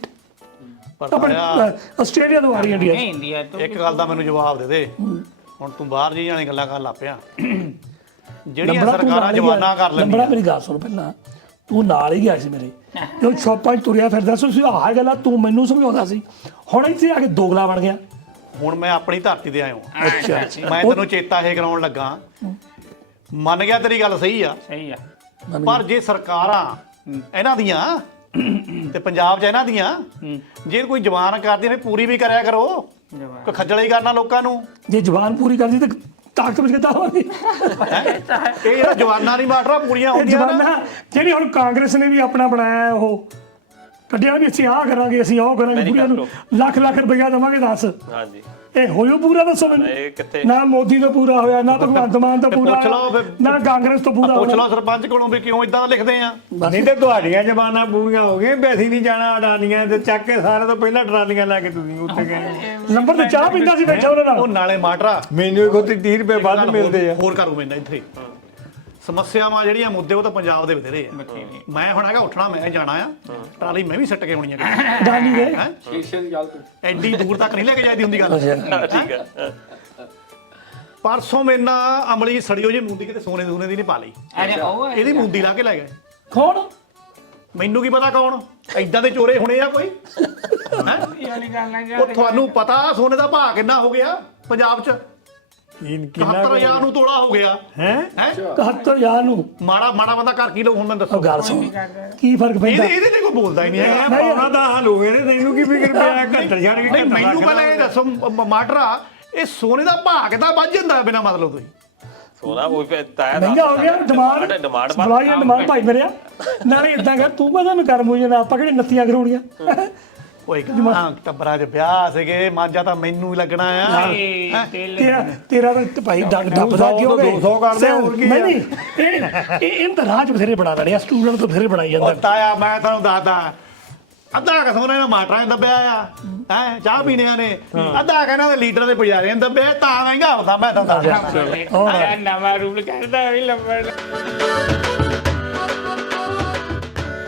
ਆਸਟ੍ਰੇਲੀਆ ਤੋਂ ਆ ਰਹੀ ਇੰਡੀਆ 'ਚ। ਇੰਡੀਆ ਤੋਂ ਇੱਕ ਗੱਲ ਦਾ ਮੈਨੂੰ ਜਵਾਬ ਦੇ ਦੇ, ਹੁਣ ਤੂੰ ਬਾਹਰ ਜੀ ਜਾਣੀ ਗੱਲਾਂ ਕਰਨ ਲੱਗ ਪਿਆ, ਜਿਹੜੀਆਂ ਸਰਕਾਰਾਂ ਜਵਾਨਾਂ ਕਰ ਲੈਂਦੀਆਂ। ਮੇਰੀ ਗੱਲ ਸੁਣ, ਪਹਿਲਾਂ ਤੂੰ ਨਾਲ ਹੀ ਗਿਆ ਸੀ ਮੇਰੇ, ਜੋ ਸ਼ੌਪਾਂ 'ਚ ਤੁਰਿਆ ਫਿਰਦਾ ਸੀ, ਆਹ ਗੱਲਾਂ ਤੂੰ ਮੈਨੂੰ ਸਮਝਾਉਂਦਾ ਸੀ, ਹੁਣ ਇੱਥੇ ਆ ਕੇ ਦੋਗਲਾ ਬਣ ਗਿਆ। ਹੁਣ ਮੈਂ ਆਪਣੀ ਧਰਤੀ ਤੇ ਆਇਆ, ਅੱਛਾ, ਮੈਂ ਤੈਨੂੰ ਚੇਤਾ ਇਹ ਕਰਾਉਣ ਲੱਗਾ, ਮੰਨ ਗਿਆ ਤੇਰੀ ਗੱਲ ਸਹੀ ਆ, ਸਹੀ ਆ। ਪਰ ਜੇ ਸਰਕਾਰਾਂ ਇਹਨਾਂ ਦੀਆਂ ਤੇ ਪੰਜਾਬ 'ਚ ਇਹਨਾਂ ਦੀਆਂ ਜੇ ਕੋਈ ਜਵਾਨ ਕਰਦੀ ਨੇ ਪੂਰੀ ਵੀ ਕਰਿਆ ਕਰੋ, ਕੋਈ ਖੱਜਲ ਹੀ ਕਰਨਾ ਲੋਕਾਂ ਨੂੰ। ਜੇ ਜ਼ਬਾਨ ਪੂਰੀ ਕਰਦੀ ਤੇ ਤਾਕਤ ਵਿੱਚ ਕਿੱਦਾਂ ਹੋਣੀ? ਇਹ ਜਿਹੜਾ ਜਵਾਨਾਂ ਦੀ ਮਾਟਰਾ ਪੂਰੀਆਂ ਹੁੰਦੀਆਂ ਨਾ, ਜਵਾਨਾਂ ਜਿਹੜੀ ਹੁਣ ਕਾਂਗਰਸ ਨੇ ਵੀ ਆਪਣਾ ਬਣਾਇਆ ਉਹ ਕੱਢਿਆ ਵੀ ਅਸੀਂ ਆਹ ਕਰਾਂਗੇ, ਅਸੀਂ ਉਹ ਕਰਾਂਗੇ, ਬੁੜੀਆਂ ਨੂੰ ਲੱਖ ਲੱਖ ਰੁਪਇਆ ਦੇਵਾਂਗੇ। ਦੱਸ ਹਾਂਜੀ ਇਹ ਹੋਇਓ ਪੂਰਾ? ਦੱਸੋ ਮੈਨੂੰ। ਇਹ ਕਿੱਥੇ ਨਾ ਮੋਦੀ ਤੋਂ ਪੂਰਾ ਹੋਇਆ, ਨਾ ਭਗਵੰਤ ਮਾਨ ਤੋਂ ਪੂਰਾ ਪੁੱਛ ਲਓ ਹੋਇਆ, ਫਿਰ। ਨਾ ਕਾਂਗਰਸ ਤੋਂ ਪੂਰਾ ਪੁੱਛ ਹੋਇਆ। ਲਓ ਸਰਪੰਚ ਕੋਲੋਂ ਵੀ ਕਿਉਂ ਇਦਾਂ ਲਿਖਦੇ ਆ। ਨਹੀਂ ਤੇ ਤੁਹਾਡੀਆਂ ਜ਼ਬਾਨਾਂ ਪੂਰੀਆਂ ਹੋ ਗਈਆਂ ਵੀ ਅਸੀਂ ਨਹੀਂ ਜਾਣਾ ਅਡਾਨੀਆਂ ਤੇ ਚੱਕ ਕੇ ਸਾਰੇ ਤੋਂ ਪਹਿਲਾਂ ਟਰਾਲੀਆਂ ਲੈ ਕੇ ਤੁਸੀਂ ਉੱਥੇ ਗਏ। ਨੰਬਰ ਤੇ ਚਾਹ ਪੀਂਦਾ ਸੀ ਬੈਠਾ ਉਹਨਾਂ ਉਹ ਨਾਲ। ਨਾਲੇ ਮਾਟਰਾ ਮੈਨੂੰ ਖੁਦ 30 ਰੁਪਏ ਵੱਧ ਮਿਲਦੇ ਆ। ਹੋਰ ਕਰੂ ਮੈਨਾਂ ਇੱਥੇ ਸਮੱਸਿਆਵਾਂ ਜਿਹੜੀਆਂ ਮੁੱਦੇ ਉਹ ਤਾਂ ਪੰਜਾਬ ਦੇ ਬਥੇਰੇ ਆ। ਮੈਂ ਹੁਣ ਹੈਗਾ ਉੱਠਣਾ, ਮੈਂ ਜਾਣਾ ਆ, ਟਰਾਲੀ ਮੈਂ ਵੀ ਸੱਟ ਕੇ ਆਉਣੀ ਆ। ਡਾਨੀ ਦੇ ਹੈਂ? ਸ਼ੀਸ਼ੇ ਦੀ ਗੱਲ ਤੂੰ ਐਡੀ ਦੂਰ ਤੱਕ ਨਹੀਂ ਲੈ ਕੇ ਜਾਈਦੀ ਹੁੰਦੀ ਗੱਲ। ਠੀਕ ਹੈ। ਪਰਸੋਂ ਮੈਨਾਂ ਅਮਲੀ ਸੜੀਓ ਜੀ ਮੁੰਦੀ ਕਿਤੇ ਸੋਨੇ ਸੂਨੇ ਦੀ ਨਹੀਂ ਪਾ ਲਈ, ਅਰੇ ਉਹ ਇਹਦੀ ਮੁੰਦੀ ਲਾ ਕੇ ਲੈ ਗਏ। ਕੌਣ? ਮੈਨੂੰ ਕੀ ਪਤਾ ਕੌਣ ਐਦਾਂ ਦੇ ਚੋਰੇ ਹੋਣੇ ਆ ਕੋਈ। ਹੈਂ? ਵਾਲੀ ਗੱਲ ਨਾ ਉਹ ਤੁਹਾਨੂੰ ਪਤਾ ਸੋਨੇ ਦਾ ਭਾਅ ਕਿੰਨਾ ਹੋ ਗਿਆ ਪੰਜਾਬ 'ਚ? ਕਿੰਨਾ 71000 ਨੂੰ ਤੋਲਾ ਹੋ ਗਿਆ। ਹੈ ਹੈ 71,000 ਨੂੰ। ਮਾੜਾ ਮਾੜਾ ਬੰਦਾ ਘਰ ਕੀ ਲਓ ਹੁਣ ਮੈਨੂੰ ਦੱਸੋ। ਉਹ ਗੱਲ ਸੁਣ, ਕੀ ਫਰਕ ਪੈਂਦਾ? ਇਹਦੇ ਤੇ ਕੋਈ ਬੋਲਦਾ ਹੀ ਨਹੀਂ ਹੈਗਾ। ਪਾਉਣਾ ਦਾ ਹੱਲ ਹੋ ਗਿਆ ਨੇ, ਤੈਨੂੰ ਕੀ ਫਿਕਰ ਪਿਆ? ਘੱਟਰ ਛੱਡ ਕੇ ਨਹੀਂ ਮੈਨੂੰ ਪਹਿਲਾਂ ਇਹ ਦੱਸੋ ਮਾਟਰਾ, ਇਹ ਸੋਨੇ ਦਾ ਭਾਅ ਕਿੱਦਾਂ ਵੱਧ ਜਾਂਦਾ ਬਿਨਾਂ ਮਤਲਬ ਤੋਂ ਹੀ? ਸੋਨਾ ਉਹ ਤਾਇਆ ਮਹਿੰਗਾ ਹੋ ਗਿਆ demand. Demand supply and demand ਭਾਈ ਮੇਰਿਆ। ਨਾਲੇ ਇਦਾਂ ਕਰ, ਤੂੰ ਕਹਿੰਦਾ ਮੈਂ ਗਰਮ ਹੋ ਜਾਣਾ, ਆਪਾਂ ਕਿਹੜੇ ਨੱਤੀਆਂ ਕਰਾਉਣੀਆਂ? ਓਏ ਗਾਂ ਟੱਬਰਾਂ 'ਚ ਵਿਆਹ ਸੀਗੇ, ਮਾਂਜਾ ਤਾਂ ਮੈਨੂੰ ਹੀ ਲੱਗਣਾ ਆ। ਹੈਂ? ਤੇਰਾ ਤਾਂ ਭਾਈ ਡੱਗ ਡੱਬਦਾ ਕਿਉਂ ਗਏ? 200 ਕਰਦੇ ਆ, ਹੋਰ ਕੀ ਆ? ਨਹੀਂ ਇਹ ਤਾਂ ਰਾਜ ਬਥੇਰੇ ਬਣਾ ਦੇਣੇ ਆ, ਸਟੂਡੈਂਟ ਤੋਂ ਬਥੇਰੇ ਬਣਾਈ ਉਹ ਜਾਂਦਾ। ਤਾਇਆ ਮੈਂ ਤੁਹਾਨੂੰ ਦੱਸਦਾ, ਅੱਧਾ ਕ ਸੋਨੇ ਨੇ ਮਾਟਰਾਂ ਨੇ ਦੱਬਿਆ ਆ, ਹੈ ਚਾਹ ਪੀਣਿਆਂ ਨੇ, ਅੱਧਾ ਕਹਿੰਦਾ ਦੇ ਲੀਡਰ ਦੇ ਪੁਜਾਰੀਆਂ ਨੇ ਦੱਬਿਆ, ਤਾਂ ਮਹਿੰਗਾ ਹੁੰਦਾ। ਮੈਂ ਤੁਹਾਨੂੰ ਦੱਸਦਾ ਨਵਾਂ ਰੂਲ ਕਰਦਾ ਵੀ ਲੰਬੜ